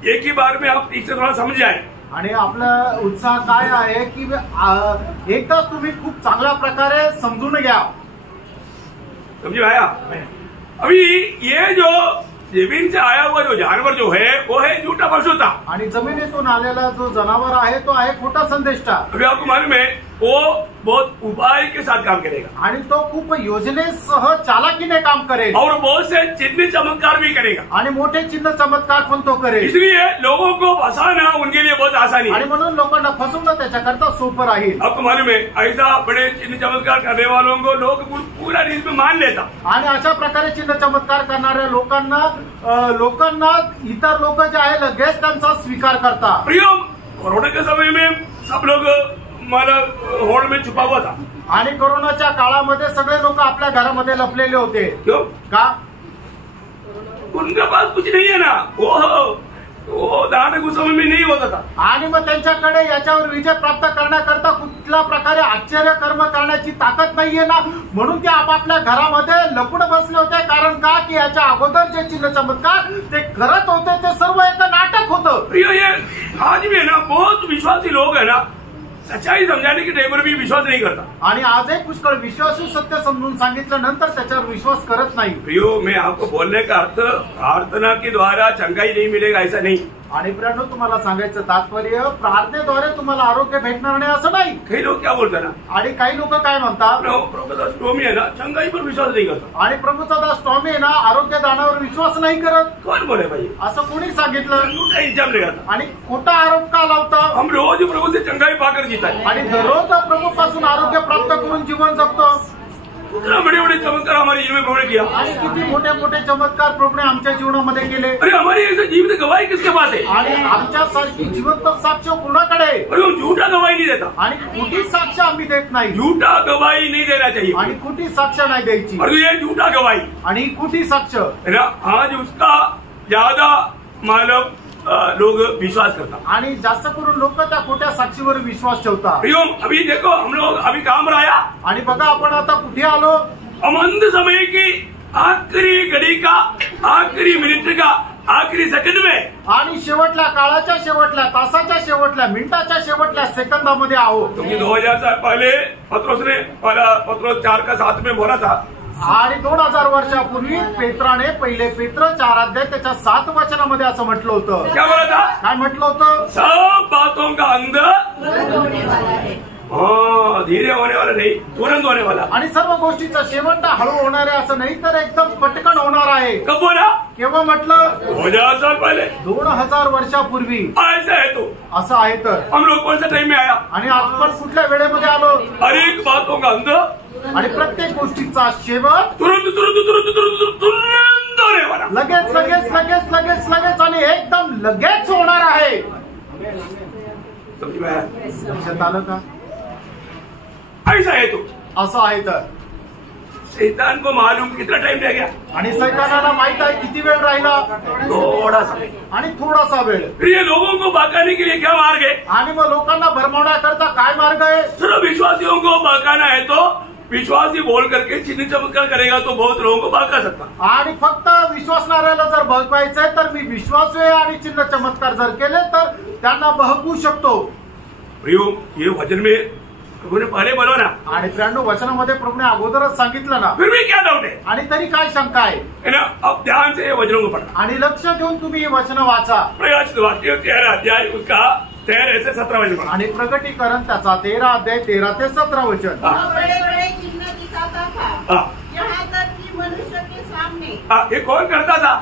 एक ही बार में आप ठीक से थोड़ा समझ जाए। आणि आपला उत्साह काय आहे की एकदाच तुम्ही खूप चांगल्या प्रकारे समजून घ्या। समझ आया? अभी ये जो जमीन से आया हुआ जो जानवर जो है वो है झूठा पशु था। आणि जमिनीतून आलेला जो जनावर आहे तो आहे खोटा संदेष्टा। अभी आपको मालूम है वो बहुत उपाय के साथ काम करेगा आणि तो खूप योजनेसह चालाकीने काम करेल और बहुत से चिन्ह चमत्कार भी करेगा। आणि मोठे चिन्ह चमत्कार पण तो करेल। इसलिए लोगों को फंसाना उनके लिए बहुत आसानी आणि है। म्हणून लोकांना फसवणं त्याच्याकरता सोपं राहील। आपको मालूम है ऐसा बड़े चिन्ह चमत्कार करने वालों को लोग पूरा रीत में मान लेता। आणि अशा प्रकारे चिन्ह चमत्कार करणाऱ्या लोकांना इतर लोक जे आहे लगेच त्यांचा स्वीकार करतात। प्रियो, कोरोना के समय में सब लोग मतलब होड़ में छुपा हुआ था। आणि कोरोनाच्या काळामध्ये सगळे लोक आपल्या घरामध्ये लपलेले होते। क्यों? का? उनके पास कुछ नहीं है ना, वो दान उस समय में नहीं होता था। आणि मग त्यांच्याकडे याच्यावर विजय प्राप्त करण्याकरता कुठल्या प्रकारे आश्चर्य कर्म करण्याची ताकद नाहीये ना, म्हणून ते आपापल्या घरामध्ये लपून बसले होते। कारण का की याच्या अगोदर जे चिन्ह चमत्कार ते करत होते ते सर्व एक नाटक होतं। प्रियो, ये आज भी है ना बहुत विश्वासी लोग है ना, सच्चाई समझाने के टाइम पर भी विश्वास नहीं करता। आणि आजही पुष्कळ विश्वासू सत्य समजून सांगितल्यानंतर त्याच्यावर विश्वास करत नाही। प्रियो, मैं आपको बोलने का अर्थ प्रार्थना के द्वारा चंगाई नहीं मिलेगा ऐसा नहीं। आणि प्रियांनो, तुम्हाला सांगायचं तात्पर्य प्रार्थनेद्वारे तुम्हाला आरोग्य भेटणार नाही असं नाही। कई लोग क्या बोलते ना, आणि काही लोक काय म्हणतात, प्रोफेसर टॉमी है ना चंगाई पर विश्वास नहीं करता। आणि प्रभूचा दास टॉमी आहे ना आरोग्य दानावर विश्वास नाही करत। कौन बोले भाई? असं कोणी सांगितलं? झूठा इल्जाम लगाता। आणि खोटा आरोप का लावता? हम रोज प्रभु से चंगाई पाकर जीता है। आणि दररोज प्रभूपासून आरोग्य प्राप्त करून जीवन जगतो। इतना बड़े बड़े चमत्कार हमारे जीवन में प्रभु ने किया। आणि किती मोठे मोठे चमत्कार प्रभूने आमच्या जीवनामध्ये केले। अरे हमारी ऐसे जीवित गवाही किसके पास है? आणि आमच्यासारखी जिवंत साक्ष कोणाकडे? अरे हम झूठा गवाही नहीं देता। आणि खोटी साक्ष आम्ही देत नाही। झूठा गवाही नहीं देना चाहिए। आणि खोटी साक्ष नाही द्यायची। और ये झूठा गवाही आणि खोटी साक्ष है ना, आज उसका ज्यादा मालूम लोग विश्वास करता। आणि जास्त करून लोक त्या खोट्या साक्षीवर विश्वास ठेवतात। प्रियो, अभी देखो हम लोग अभी काम रहा। आणि बघा आपण आता कुठे आलो? हम अंत समय की आखिरी घड़ी का, आखिरी मिनट का, आखिरी सेकंड में आणि शेवटल्या काळाच्या शेवटल्या तासाच्या शेवटल्या मिनिटाच्या शेवटल्या सेकंदामध्ये आहो। क्योंकि 2000 साल पहले पत्रोस 4 का 7 में बोला था। आणि 2000 वर्षापूर्वी पेत्राने पहिले पेत्र 4 अध्याय त्याच्या 7 वचनामध्ये असं म्हटलं होतं। क्या बोला था? काय म्हटलं होतं? सब बातों का अंत धीरे होने वाला नहीं, तुरंत होने वाला। आणि सर्व गोष्टीचा शेवट हळू होणार आहे असं नाही तर एकदम पटकन होणार आहे। कब बोला? केव्हा म्हटलं? 2000 साल पहले। 2000 वर्षापूर्वी ऐसा है तो असं आहे तर हम लोग कौन सा टाइम में आया? आणि आपण कुठल्या वेळेमध्ये आलो? हर एक बातों का अंत आणि प्रत्येक गोष्टीचा शेवट तुरंत तुरंत तुरंत तुरंत तुरंत होने वाला। लगेच लगेच लगेच लगेच लगेच आणि एकदम लगेच होणार आहे। समझ में आया? लक्षात आलं का? ऐसा है तो असं आहे तर शैतान को मालूम कितना टाइम रह गया? आणि सैतानाला माहित आहे किती वेळ राहिला? थोड़ा सा। आणि थोडासा वेळ। फिर ये लोगों को बहकाने के लिए क्या मार्ग है? आणि मग लोकांना भरमावण्याकरता काय मार्ग आहे? सिर्फ विश्वासियों को बहकाना है तो विश्वासी बोल करके चिन्ह चमत्कार करेगा तो बहुत लोगों को बहका सकता। आणि फक्त विश्वासणाऱ्याला जर बहकवायचंय तर मी विश्वासू आहे आणि चिन्ह चमत्कार जर केले तर त्यांना बहकवू शकतो। प्रियो, ये वचन में प्रभु ने पहले बोला ना। आणि त्र्याण्णव वचनामध्ये प्रभूने अगोदरच सांगितलं ना। फिर भी क्या डाउट है? आणि तरी काय शंका आहे ना? अब ध्यान से ये वचनों को पढ़ना। आणि लक्ष देऊन तुम्ही हे वचन वाचा। प्रकाशित वाक्य 13 अध्याय उसका 13 से 17 वचन पढ़ा। आणि प्रकटीकरण त्याचा 13 अध्याय 13 ते 17 वचन। बड़े बड़े चिन्ह दिखाता था, हाँ। यहाँ तक कि मनुष्य के सामने। ये कौन करता था?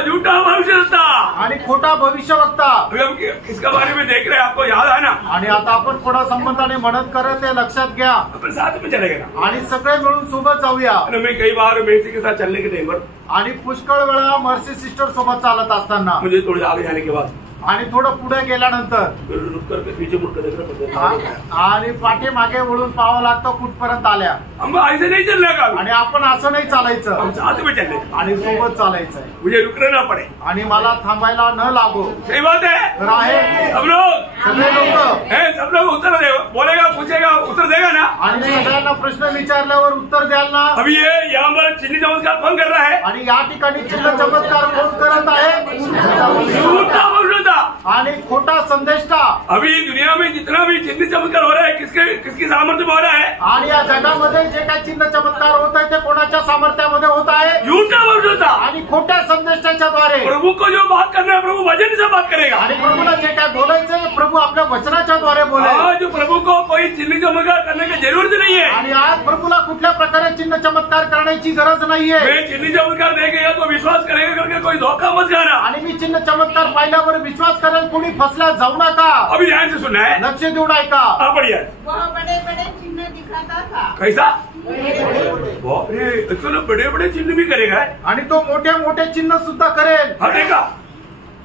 झूठा भविष्यवक्ता आणि खोटा भविष्यवक्ता। अभी हम इसका बारे में देख रहे हैं, आपको याद है ना? आणि आता आपण कोणा संबंधाने म्हणत करत ते लक्षात घ्या। अपन साथ में चलेगा ना? आणि सगळे मिळून सोबत जाऊया। मैं कई बार मेसी के साथ चलने के टाइम पर आणि पुष्कळ वेळा मर्सी सिस्टर सोबत चालत असताना मुझे थोड़े आगे जाने के बाद आणि थोडं पुढे गेल्यानंतर रुक करके पीछे मुड़ कर देखना पड़ता है। आणि पाठीमागे वळून पाहावं लागतं कुठपर्यंत आल्या। हम ऐसे नहीं चलने का। आणि आपण असं नाही चालायचं, हम साथ में चलने, आणि सोबत चालायचंय। मुझे रुकना ना पड़े। आणि मला थांबायला न लागो। सही बात है। तर आहे सब लोग सगळे लोक सब लोग उत्तर दे, बोलेगा, पूछेगा, उत्तर देगा ना? आणि सगळ्यांना प्रश्न विचारल्यावर उत्तर द्याल ना? अभी ये यहाँ पर चिन्ह चमत्कार कौन कर रहा है? आणि या ठिकाणी चिन्ह चमत्कार कोण करत आहे? झूठा भविष्यवक्ता आणि खोटा संदेष्टा। अभी दुनिया में जितना भी चिन्ह चमत्कार हो रहा है किसकी सामर्थ्य में हो रहा है? आणि या जगामध्ये जे काही चिन्ह चमत्कार होत आहे ते कोणाच्या सामर्थ्यामध्ये होत आहे? झूठा भविष्यवक्ता। आणि खोट्या संदेष्टा वचनाच्या द्वारे. प्रभु को जो बात करना है प्रभु वचन से बात करेगा. आणि प्रभूला जे काय बोलायचंय प्रभू आपल्या वचनाच्या द्वारे बोलेल. आज प्रभु को कोई चिन्ह चमत्कार करने की जरूरत नहीं है. आणि आज प्रभूला कुठल्या प्रकारे चिन्ह चमत्कार करण्याची गरज नाहीये. मैं चिन्ह चमत्कार देखेगा तो विश्वास करेगा करके कोई धोखा मत खाना. आणि मी चिन्ह चमत्कार पाहिल्यावर विश्वास करेल कोणी फसल्यास जाऊ नका. अभी ध्यान से सुनना है. लक्ष देऊन ऐका. बढ़िया. वह बड़े बड़े चिन्ह दिखाता था. कैसा? बाप रे, इतने बड़े बड़े चिन्ह भी करेगा. आणि तो मोठे मोठे चिन्ह सुद्धा करेल. हाँ देखा,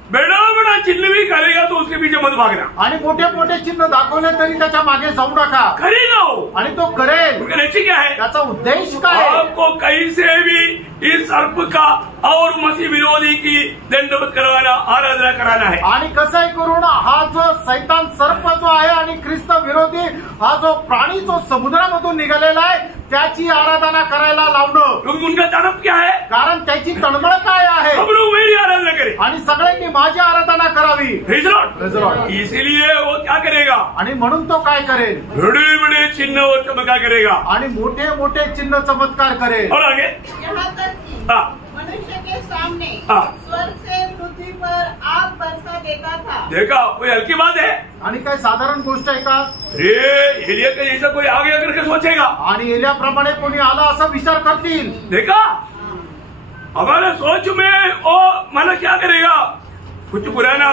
बड़ा बड़ा चिन्ह भी करेगा तो उसके पीछे मत भागना. आणि मोठे मोठे चिन्ह दाखवले तरी त्याच्या मागे जाऊ नका. करेगा वो. आणि तो करेल. उनका लक्ष्य क्या है? त्याचा उद्देश काय आहे? आपको कहीं से भी इस सर्प का और मसीह विरोधी की दंडवत करवाना, आराधना कराना है. आणि कसंही करून हा जो सैतान सर्प जो आहे आणि ख्रिस्त विरोधी हा जो प्राणी जो समुद्रामधून निघालेला आहे त्याची आराधना करायला लावणं. क्योंकि उनका तड़प क्या है? कारण त्याची तळमळ काय आहे? सब लोग मेरी आराधना करें आणि सगळ्यांनी माझी आराधना करावी. Praise the Lord. Praise the Lord. इसलिए वो क्या करेगा? आणि म्हणून तो काय करेल? बड़े बड़े चिन्ह और चमत्कार करेगा. आणि मोठे मोठे चिन्ह चमत्कार करेल. और आगे यहाँ तक कि हाँ. मनुष्य के सामने हाँ. स्वर्ग से पृथ्वी पर आग बरसा देता था. देखा, कोई हल्की बात है? आणि काय साधारण गोष्ट आहे का? अरे एलिया का जैसा कोई आ गया करके सोचेगा. आणि एलियाप्रमाणे कोणी आला असा विचार करतील. देखा, हमारे सोच में वो माना क्या करेगा? कुछ पुराना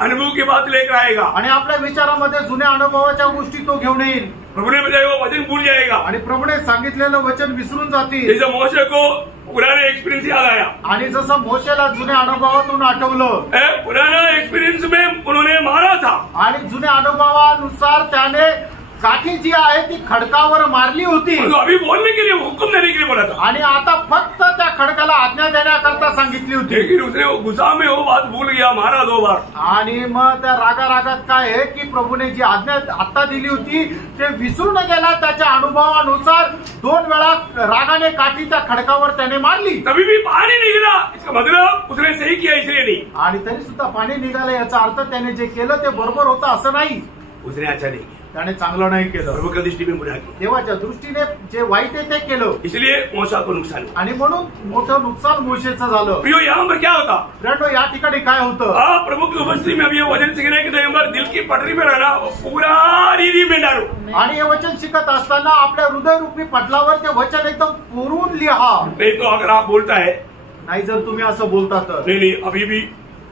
अनुभव की बात लेकर आएगा. आणि आपल्या विचारामध्ये जुन्या अनुभवाच्या गोष्टी तो घेऊन येईल. प्रभु ने बताया वो वचन भूल जाएगा. आणि प्रभूने सांगितलेलं वचन विसरून जातील. जैसे मोशे को पुराने एक्सपीरियंस याद आया. आणि जसं मोशेला जुन्या अनुभवातून आठवलं. पुराना एक्सपीरियंस में उन्होंने मारा था. आणि जुन्या अनुभवानुसार त्याने काठी जी आहे ती खडकावर मारली होती. तो अभी बोलने के लिए, हुक्म देने के लिए बोला था. आणि आता फक्त त्या खडकाला आज्ञा देण्याकरता सांगितली होती. लेकिन उसने वो गुस्सा में वो बात भूल गया, मारा 2 बार. आणि मग त्या रागारागात काय आहे की प्रभूने जी आज्ञा आता दिली होती ते विसरून गेला. त्याच्या अनुभवानुसार 2 वेळा रागाने काठी त्या खडकावर त्याने मारली. तभी भी पानी निकला. इसका मतलब उसने सही किया इसलिए नहीं. आणि तरी सुद्धा पाणी निघालं याचा अर्थ त्याने जे केलं ते बरोबर होतं असं नाही. उसने अच्छा नहीं किया. त्याने चांगलं नाही केलं. प्रभु की दृष्टि में बुरा किया. देवाच्या दृष्टीने जे वाईट आहे ते केलं. इसलिए मूसा को नुकसान हुआ. आणि म्हणून मोठं नुकसान मोशेचं झालं. प्रियो, यहाँ पर क्या होता? फ्रेंडो, या ठिकाणी काय होतं? प्रभु की उपस्थिति में अभी ये वचन सीखने के टाइम दिल की पटरी में रहना, पूरा रीति में डालो. आणि हे वचन शिकत असताना आपल्या हृदयरूपी पटलावर ते वचन एकदम कोरून लिहा. नहीं तो अगर आप बोलता है नाही जर तुम्ही असं बोलता तर. नहीं अभी भी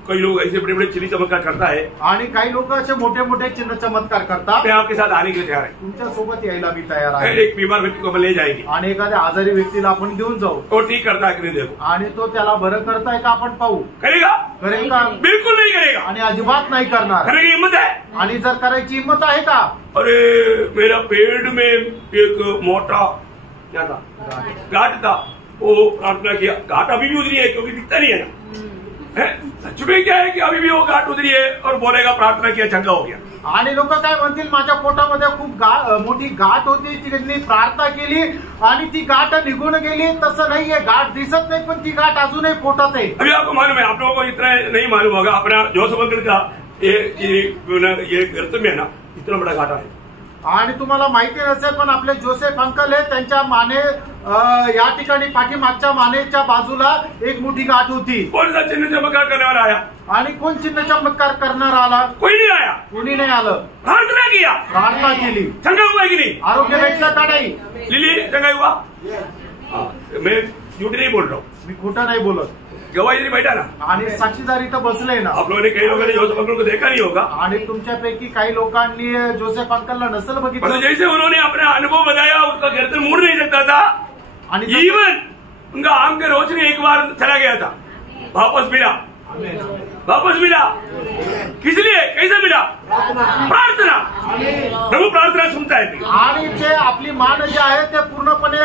कई लोग ऐसे बड़े बड़े चिन्ह चमत्कार करता है. आणि काही लोक असे मोठे मोठे चिन्ह चमत्कार करतात. मैं आपके साथ आने के लिए तैयार है. तुमच्या सोबत यायला मी तयार आहे. एक बीमार व्यक्ति को ले जाएगी. आणि एखाद्या आजारी व्यक्तीला आपण घेऊन जाऊ. तो ठीक करता है कि नहीं देखो. आणि तो त्याला बरं करताय का आपण पाहू. करेगा? करेल का? बिल्कुल नहीं करेगा. आणि अजिबात नाही करणार. करने की हिम्मत है? आणि जर करायची हिंमत आहे का? अरे मेरा पेट में एक मोटा क्या था, गांठ था. वो प्रार्थना किया, गांठ अभी भी उतरी है क्योंकि दिखता नहीं है ना. सच में क्या है कि अभी भी वो गांठ उतरी है और बोलेगा प्रार्थना किया, चंगा हो गया. आणि लोक काय म्हणतील माझ्या पोटामध्ये खूप मोठी गाठ होती, त्यांनी प्रार्थना केली आणि ती गाठ निघून गेली. तसं नाहीये, गाठ दिसत नाही पण ती गाठ अजूनही पोटात आहे. अभी आपको मालूम है, आप लोगों को इतना नहीं मालूम होगा, अपना जोसेफ अंकल का ये गर्त में है ना इतना बड़ा घाटा है. आणि तुम्हाला माहिती नसेल पण आपले जोसेफ अंकल आहे त्यांच्या माने या ठिकाणी पाठीमागच्या मानेच्या बाजूला एक मोठी गाठ होती. कौन सा चिन्ह चमत्कार करने वाला आया? आणि कोण चिन्ह चमत्कार करणार आला? कोई नहीं आया. कोणी नाही आलं. प्रार्थना किया, प्रार्थना केली. चंगा हुआ कि नहीं? आरोग्य भेटलं का नाही? लिली चंगा हुआ. मैं झूठ नहीं बोल रहा हूँ, मी खोटं नाही बोलत. गवाही बैठा ना. आणि साक्षीदारी तर बसले ना. आप लोगों ने, कई लोगों ने जोसेफ अंकल को देखा नहीं होगा. आणि तुमच्यापैकी काही लोकांनी जोसेफ अंकलला नसेल तो बघितलं. जैसे उन्होंने अपना अनुभव बताया, उसका गर्दन मुड़ नहीं सकता था. आणि इवन उनका आंख की रोशनी एक बार चला गया था, वापस मिला. वापस मिला. किस लिए? कैसे मिला? प्रार्थना. प्रभू प्रार्थना सुनता है. आणि ते आपली मान जे आहे ते पूर्णपणे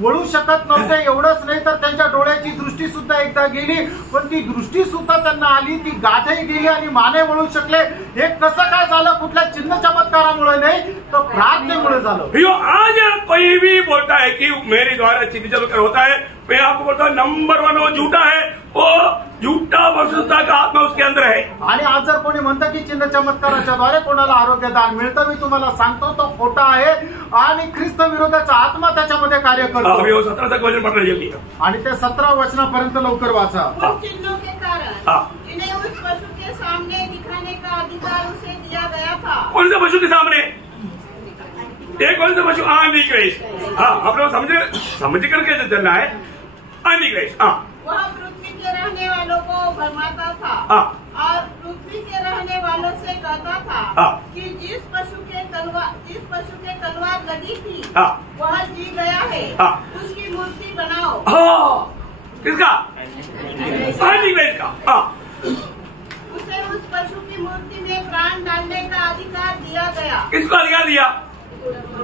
वळू शकत नव्हते. एवढंच नाही तर त्यांच्या डोळ्याची दृष्टी सुद्धा एकदा गेली, पण ती दृष्टी सुद्धा त्यांना आली, ती गाठही गेली आणि माने वळू शकले. हे कसं काय झालं? कुठल्या चिन्ह चमत्कारामुळे नाही तर प्रार्थनेमुळे झालं. भैया, आज कोई भी बोलता है कि मेरे द्वारा चिन्ह चमत्कार होता है, मैं आपको बोलता हूँ नंबर 1 वो झूठा है. वो झूठा परिशुद्धता का आत्मा उसके अंदर है। आणि आज जर कोणी म्हणतं की चिन्ह चमत्काराच्या द्वारे कोणाला आरोग्यदान मिळतं, मी तुम्हाला सांगतो तो खोटा आहे आणि ख्रिस्त विरोधाचा आत्मा त्याच्यामध्ये कार्य अभी करतो। वो 17 तक वचन पढ़ना जल्दी। आणि ते 17 वचनापर्यंत लवकर वाचा। उन चिन्हों के कारण हाँ। जिन्हें उस पशु के सामने दिखाने का अधिकार उसे दिया गया था। कौन से पशु के सामने? एक कौन सा पशु? एंटीक्राइस्ट। हाँ, आप लोग समझ करके चलना है। एंटीक्राइस्ट। हाँ, वह पृथ्वी के रहने वालों को भरमाता था हाँ। और पृथ्वी के रहने वालों से कहता था हाँ। कि जिस पशु के तलवार लगी थी हाँ। वह जी गया है, हाँ। उसकी मूर्ति बनाओ। हाँ, किसका? एंटीक्राइस्ट का। हाँ, उसे उस पशु की मूर्ति में प्राण डालने का अधिकार दिया गया। किसको अधिकार दिया?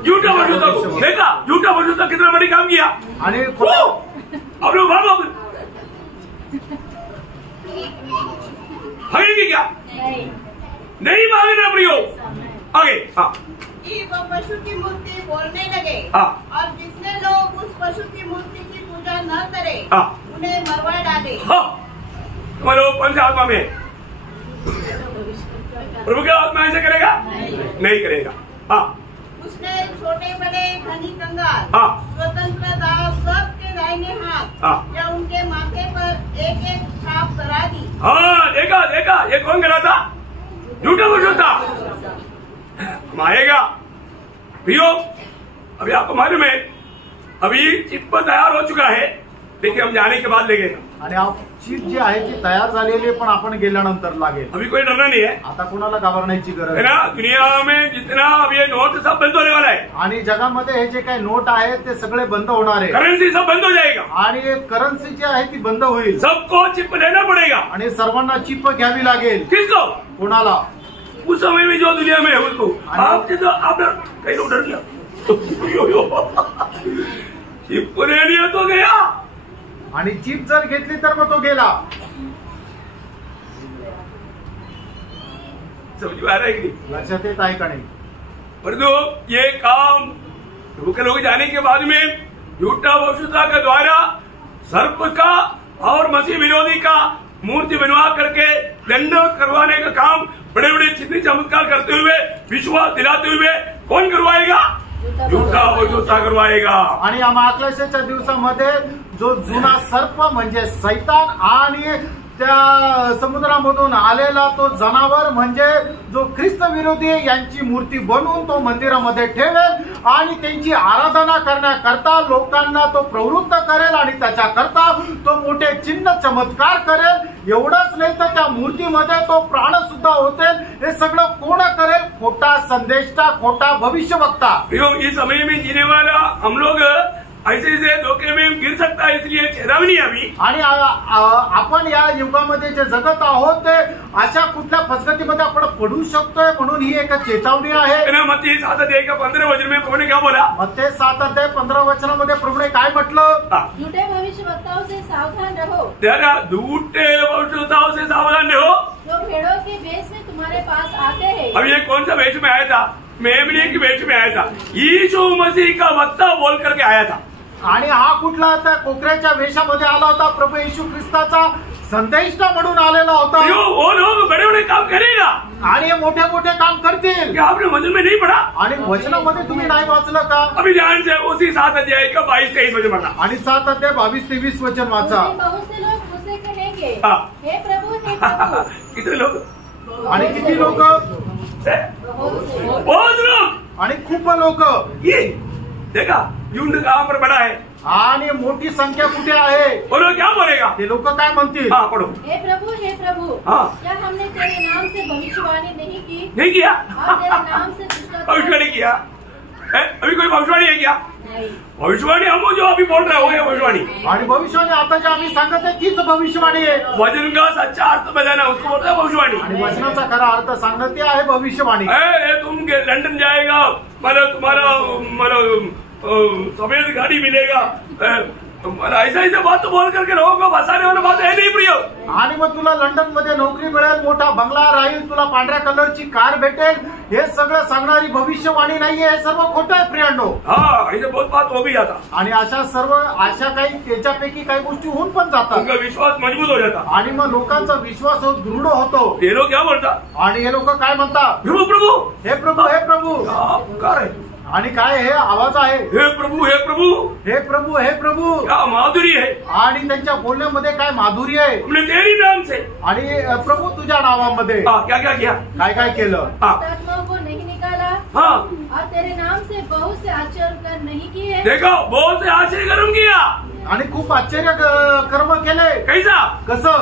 झूठा पशुता को। देखा, झूठा पशुता कितना बड़ी काम किया। आणि अब लोग भागो, भागेंगे क्या? नहीं भागना प्रयोग। आगे। हाँ, कि वह पशु की मूर्ति बोलने लगे हाँ। और जितने लोग उस पशु की मूर्ति की पूजा न करें हाँ। उन्हें मरवा डाले। हाँ, तुम्हारे कौन से आत्मा में? प्रभु का आत्मा ऐसे करेगा? नहीं करेगा। हाँ, उसने छोटे बड़े धनी कंगाल हाँ। स्वतंत्र दास सबके दाहिने हाथ हाँ। या उनके माथे पर एक एक छाप करा दी। हाँ, देखा देखा, ये कौन करा था? झूठा पशुता। आएगा प्रियो, अभी आपको मालूम है, अभी चिप तैयार हो चुका है, देखिए हम जाने के बाद लेंगे। आणि चिप जी आहे ती तयार झालेली आहे, पण आपण गेल्यानंतर लागेल। अभी कोई डरना नहीं है, आता कोणाला घाबरण्याची गरज है नाही। ना? दुनिया में जितना अभी ये नोट सब बंद होने वाला है, आणि जगामध्ये हे जे काही नोट आहेत ते सगळे बंद होणार आहे करेंसी सब बंद हो जाएगा, आणि करन्सी जी आहे ती बंद होईल सबको चिप लेना पड़ेगा। आणि सर्वांना चिप घ्यावी लागेल। किसको? कोणाला? उस समय में जो दुनिया में है उसको। आप तो आप कहीं लोग डर गया, चिप को ले लिया तो गया। आणि चिप जर घेतली तर मग तो गेला। समझ में आ रहा है कि नहीं? लक्षात येत आहे का नाही? परंतु ये काम के लोग जाने के बाद में झूठा पशुता के द्वारा सर्प का और मसीह विरोधी का मूर्ति बनवा करके दंडवत करवाने का काम बड़े बड़े चिन्ह चमत्कार करते हुए विश्वास दिलाते हुए कौन करवाएगा? झूठा पशुता करवाएगा। आणि या महाक्लेशाच्या दिवसामध्ये जो जुना सर्प म्हणजे सैतान आणि त्या समुद्रामधून आलेला तो जनावर म्हणजे जो ख्रिस्त विरोधी यांची मूर्ती बनवून तो मंदिरामध्ये ठेवेल आणि त्यांची आराधना करण्याकरता लोकांना तो प्रवृत्त करेल आणि त्याच्याकरता तो मोठे चिन्ह चमत्कार करेल। एवढंच नाही तर त्या मूर्तीमध्ये तो प्राण सुद्धा होतील। हे सगळं कोण करेल? खोटा संदेष्टा, खोटा भविष्यवक्ता। इस समय में जीने वाला हम लोग ऐसे धोखे में गिर सकता है, इसलिए चेतावनी अभी। आणि आपण या युगामध्ये जे जगत आहोत ते अशा कुठल्या फसगतीमध्ये आपण पडू शकतोय, म्हणून ही एक चेतावणी आहे। मत्ती 7:15 वचन में प्रभु ने क्या बोला? मत्ती 7:15 वचनामध्ये प्रभूने काय म्हटलं? झूठे भविष्यवक्ताओं से सावधान रहो, जरा झूठे भविष्यवक्ताओं से सावधान रहो, जो भेड़ों के वेश में तुम्हारे पास आते हैं। अब ये कौन सा वेश में आया था? मेमने की वेश में आया था। यीशु मसीह का वक्ता बोल करके आया था। आणि हा कुठला होता? कोकऱ्याच्या वेशामध्ये आला होता। प्रभू येशू ख्रिस्ताचा संदेष्टा म्हणून आलेला होता। वो लोग बड़े बड़े काम करेगा आणि हे मोठे मोठे काम करतील। क्या आपने वचन में नहीं पढ़ा? आणि वचनामध्ये तुम्ही नाही वाचलं का? अभी ध्यान से उसी 7 अध्याय का 22-23 वचन पढ़ना। आणि 7:22-23 वचन वाचा। उनमें बहुत से लोग मुझसे कहेंगे, हाँ। हे प्रभु, हे प्रभु। कितने लोग? आणि किती लोक? बहुत लोग। आणि खूप लोक। ये देखा झुंड कहाँ पर बड़ा है आणि मोठी संख्या कुठे आहे? बोलो क्या बोलेगा? ते लोक काय म्हणतील? हाँ पढ़ो। हे प्रभु, हाँ। क्या हमने तेरे नाम से भविष्यवाणी नहीं की? नहीं किया? और तेरे नाम से दुष्टात्मा भविष्यवाणी किया? अभी कोई भविष्यवाणी है क्या? नहीं। भविष्यवाणी हम जो अभी बोल रहे हो ये भविष्यवाणी। आणि भविष्यवाणी आता जे आम्ही सांगत आहे तीच भविष्यवाणी आहे। वचन का सच्चा अर्थ बताना उसको बोलता है भविष्यवाणी। आणि वचनाचा खरा अर्थ सांगत आहे भविष्यवाणी। तुम लंदन जाएगा, मतलब तुम्हारा मतलब सफेद गाड़ी मिलेगा, तुम्हारा ऐसा ऐसा बात बोल करके लोगों को फंसाने वाला बात है नहीं प्रिय। आणि मग तुला लंडन मध्ये नोकरी मिळेल, मोठा बंगला राहील, तुला पांढऱ्या कलरची कार भेटेल, हे सगळं सांगणारी भविष्यवाणी नाहीये, हे सर्व खोटं आहे प्रियांनो. हाँ ऐसे बहुत बात हो भी जाता, आणि अशा काही त्याच्यापैकी काही गोष्टी होऊन पण जातात उनका विश्वास मजबूत हो जाता. आणि मग लोकांचा विश्वास दृढ होतो. ये लोग क्या बोलता, आणि हे लोक काय म्हणतात, प्रभु प्रभु हे प्रभू हे प्रभू. क्या पुकार है, आणि काय हे आवाज आहे, हे प्रभु हे प्रभु, हे प्रभू हे प्रभू. क्या माधुरी है, आणि त्यांच्या बोलण्यामध्ये काय माधुर्य आहे. हमने तेरी नाम से आणि प्रभू तुझ्या नावामध्ये क्या क्या किया, काय काय केलं. हाँ आत्माओं को नहीं निकाला हाँ और तेरे नाम से बहुत से आचरण कर नहीं किए। देखो बहुत से आश्चर्य कर्म किया. आणि खूप आश्चर्य कर्म केले. कैसा, कसं,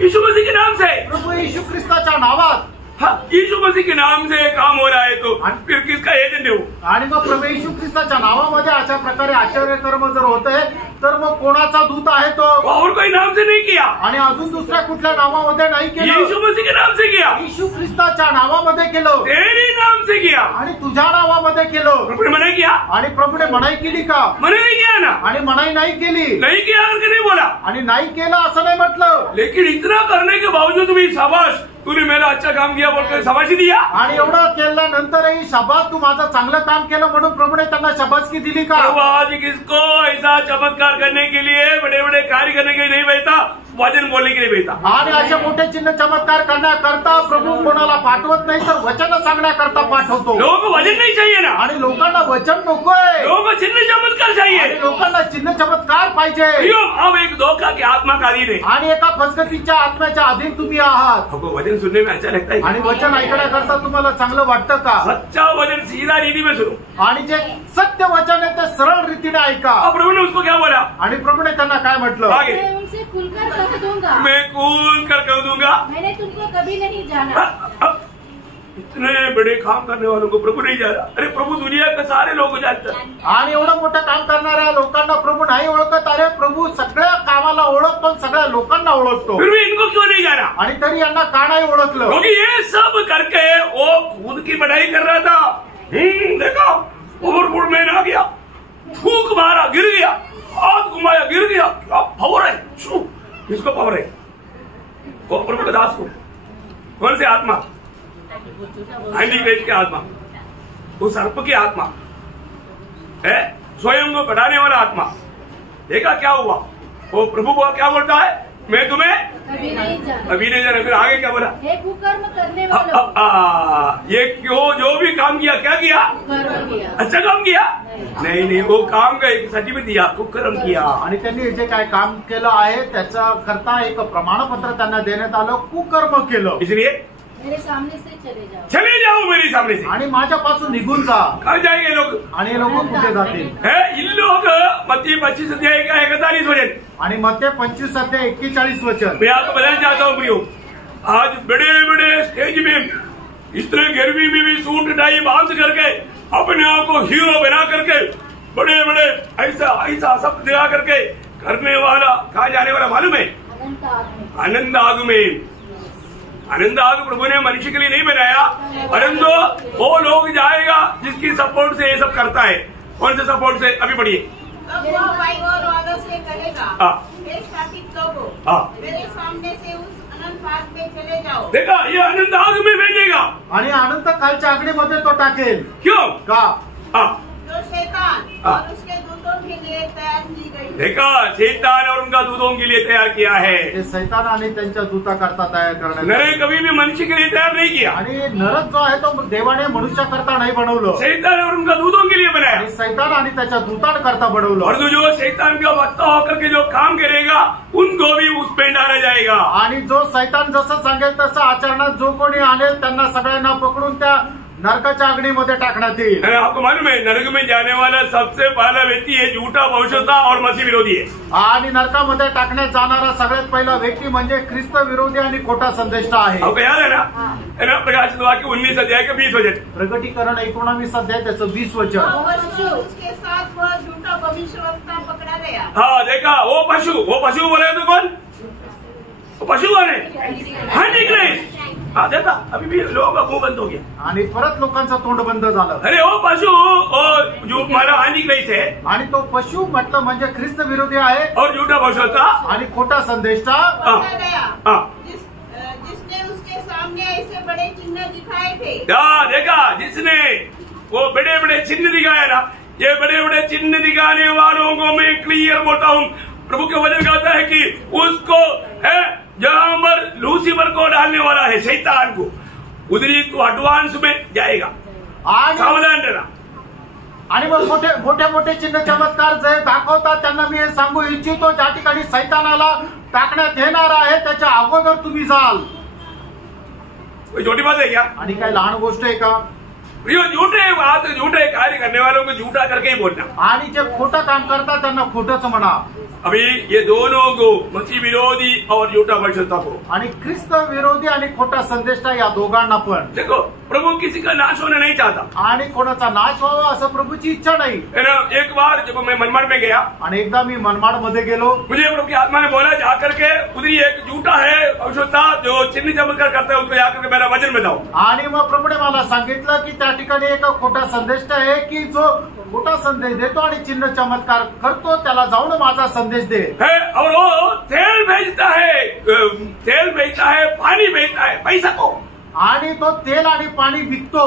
यीशु मसीह के नाम से. प्रभू येशू ख्रिस्ताच्या नावात. हाँ यीशु मसीह के नाम से काम हो रहा है तो फिर किसका एजेंट है वो. आणि मग प्रभू येशू ख्रिस्ताच्या नावामध्ये अशा प्रकारे आश्चर्य कर्म जर होत आहे तर मग कोणाचा दूत आहे तो. और कोई नाम से नहीं किया, आणि अजून दुसऱ्या कुठल्या नावामध्ये नाही केलं, यीशु मसीह के नाम से किया, येशू ख्रिस्ताच्या नावामध्ये केलं. तेरी नाम से किया. आणि तुझ्या नावामध्ये केलं. प्रभु ने मना किया, आणि प्रभूने मनाई केली का, मना नहीं किया ना, आणि मनाई नाही केली. नहीं किया करके नहीं बोला, आणि नाही केलं असं नाही म्हटलं. लेकिन इतना करने के बावजूद भी शाबाश तूने मेरा अच्छा काम किया बोलकर शाबाशी दिया. आणि एवढं केल्यानंतरही शाबास तू माझं चांगलं काम केलं म्हणून प्रभूने त्यांना शाबासकी दिली का. प्रभु आज किसको ऐसा चमत्कार करने के लिए, बड़े बड़े कार्य करने के लिए नहीं भेजता, वचन बोलने के लिए भेजता. आणि असे मोठे चिन्ह चमत्कार करण्याकरता प्रभू कोणाला पाठवत नाही तर वचन सांगण्याकरता पाठवतो. लोगों को वचन नहीं चाहिए ना, आणि लोकांना वचन नकोय, लोगों को चिन्ह चमत्कार चाहिए. आणि लोकांना चिन्ह चमत्कार पाहिजे. क्यों, अब एक धोखा की आत्मा का अधीन है. आणि एका फसगतीच्या आत्म्याच्या अधीन तुम्ही आहात. आपको वचन सुनने में अच्छा लगता है, आणि वचन ऐकण्याकरता तुम्हाला चांगलं वाटतं का. सच्चा वचन सीधा रीति में सुनो. आणि जे सत्य वचन आहे ते सरळ रीतीने ऐका. अब प्रभु ने उसको क्या बोला, आणि प्रभूने त्यांना काय म्हटलं, आगे मैं उनसे खुलकर कह दूंगा, मैं कूल कर कह दूंगा. मैंने तुमको कभी नहीं जाना। इतने बड़े काम करने वालों को प्रभु नहीं जाना. अरे प्रभु दुनिया के सारे लोग जानते हैं. आणि एवढं मोठं काम करणाऱ्या लोकांना प्रभू नाही ओळखत. अरे प्रभू सगळ्या कामाला ओळखतो, सगळ्या लोकांना ओळखतो. फिर भी इनको क्यों नहीं जाना, आणि तरी यांना का नाही ओळखलं. क्योंकि ये सब करके वो खुद की बढ़ाई कर रहा था. देखो ओवरफुल में आ गया, फूक मारा गिर गया, हाथ घुमाया गिर गया. क्या पावर है, किसको पावर है, वो प्रभु के दास को. कौन से आत्मा, एंटीक्राइस्ट की आत्मा, वो सर्प की आत्मा है, स्वयं को बढ़ाने वाला आत्मा. देखा क्या हुआ, वो प्रभु को क्या बोलता है, मैं तुम्हें कभी नहीं जाना। अभी नहीं जाना. फिर आगे क्या बोला, हे कुकर्म करने वालों, ये क्यों जो भी काम किया, क्या किया, कुकर्म किया। अच्छा काम किया, नहीं वो काम का एक सर्टिफिकेट दिया, कुकर्म किया. आणि त्यांनी जे काय काम केलं आहे त्याच्या करता एक प्रमाणपत्र त्यांना देण्यात आलं, कुकर्म केलं. इसलिए मेरे सामने से चले जाओ। चले जाओ मेरे सामने से. आणि माझ्यापासून निघून जा. कहाँ जाएंगे लोग, आणि हे लोक कुठे जातील. है इन लोग मत्ती 25 अध्याय का 41 वचन. आणि मत्ती 25:41 वचन. मैं आपको बताना चाहता हूँ प्रियो, आज बड़े बड़े स्टेज में इतने गर्मी में भी सूट टाई बांध करके अपने आप को हीरो बना करके बड़े बड़े ऐसा ऐसा सब दिखा करके करने वाला कहाँ जाने वाला मालूम है, आनंद आग में. आनंद आग प्रभु ने मनुष्य के लिए नहीं बनाया, परंतु वो लोग जाएगा जिसकी सपोर्ट से ये सब करता है. कौन से सपोर्ट से, अभी पढ़िए. तब वह भाई और वालों से कहेगा, हाँ. हे शापित लोगों, हाँ. मेरे सामने से उस अनंत आग में चले जाओ. देखा, ये आनंद आग में भेजेगा. आणि अनंत कालच्या आगडीमध्ये तो टाकेल. क्यों, का, जो शैतान हाँ. और उसके दूतों के लिए तैयार की गई. देखा, शैतान और उनका दूतों के लिए तैयार किया है. ते सैतान आणि त्यांच्या दूताकरता तयार करण्यात. नरे कभी भी मनुष्य के लिए तैयार नहीं किया. आणि नरक जो आहे तो देवाने मनुष्याकरता नाही बनवलं. शैतान और उनका दूतों के लिए बनाया. आणि सैतान आणि त्याच्या दूतांकरता बनवलं. और जो शैतान का वक्ता होकर के जो काम करेगा उनको भी उस पे डाला जाएगा. आणि जो सैतान जसं सांगेल तसं आचरणात जो कोणी आणेल त्यांना सगळ्यांना पकडून त्या नरकाच्या अग्नीमध्ये टाकण्यात येईल. आपको मालूम है, नरक में जाने वाला सबसे पहला व्यक्ति है झूठा भविष्यता और मसीह विरोधी है. आणि नरकामध्ये टाकण्यात जाणारा सगळ्यात पहिला व्यक्ती म्हणजे ख्रिस्त विरोधी आणि खोटा संदेष्टा आहे. आपको याद है ना, प्रकाशित वाक्य 19 अध्याय का 20 वचन. प्रकटीकरण 19 अध्याय त्याचं 20 वचन. वह पशु उसके साथ वह झूठा भविष्यवक्ता पकड़ा गया. हाँ देखा, वो पशु बोले तो कौन, वो पशु कौन है, एंटीक्राइस्ट. हाँ देखा, अभी भी लोगों का मुंह बंद हो गया। आणि परत लोकांचं तोंड बंद झालं. अरे वो पशु जो मला हानि नहीं थे आणि तो पशु म्हटलं म्हणजे ख्रिस्त विरोधी आहे और झूठा पशु था आणि खोटा संदेष्टा. बोला गया हाँ जिसने उसके सामने ऐसे बड़े चिन्ह दिखाए थे. देखा, जिसने वो बड़े बड़े चिन्ह दिखाया ना, ये बड़े बड़े चिन्ह दिखाने वालों को मैं क्लियर बोलता हूँ, प्रभु के वचन कहता है कि उसको है जहां पर लूसीफर को डालने वाला है, शैतान को, उधरी तू एडवांस में जाएगा, सावधान रहना. आणि मग मोठे मोठे चिन्ह चमत्कार जे दाखवतात त्यांना मी हे सांगू इच्छितो, ज्या ठिकाणी सैतानाला टाकण्यात येणार आहे त्याच्या अगोदर तुम्ही जाल. कोई छोटी बात है क्या? आणि काय लहान गोष्ट आहे का? झूठे कार्य करने वालों को झूठा करके ही बोलना. आणि जे खोटं काम करतात त्यांना खोटंच म्हणा. अभी ये दोनों को, मसीह विरोधी और झूठा भविष्यता को, आणि ख्रिस्त विरोधी आणि खोटा संदेष्टा या दोघांना पण देखो, प्रभु किसी का नाश होना नहीं चाहता. आणि कोणाचा नाश व्हावा असं प्रभूची इच्छा नाही. एक बार जब मैं मनमाड़ में गया, आणि एकदा मी मनमाड मध्ये गेलो, मुझे प्रभु की आत्मा ने बोला जाकर के उधरी एक झूठा है भविष्यता जो चिन्ह चमत्कार करता है, उसको जाकर के मेरा वचन बताओ. आणि मग प्रभूने मला सांगितलं की त्या ठिकाणी एक खोटा संदेष्टा आहे की जो खोटा संदेश देतो आणि चिन्ह चमत्कार करतो, त्याला जाऊन माझा संदेश दे. और वो तेल भेजता है, पानी भेजता है, पैसा को. आणि तो तेल आणि पाणी विकतो.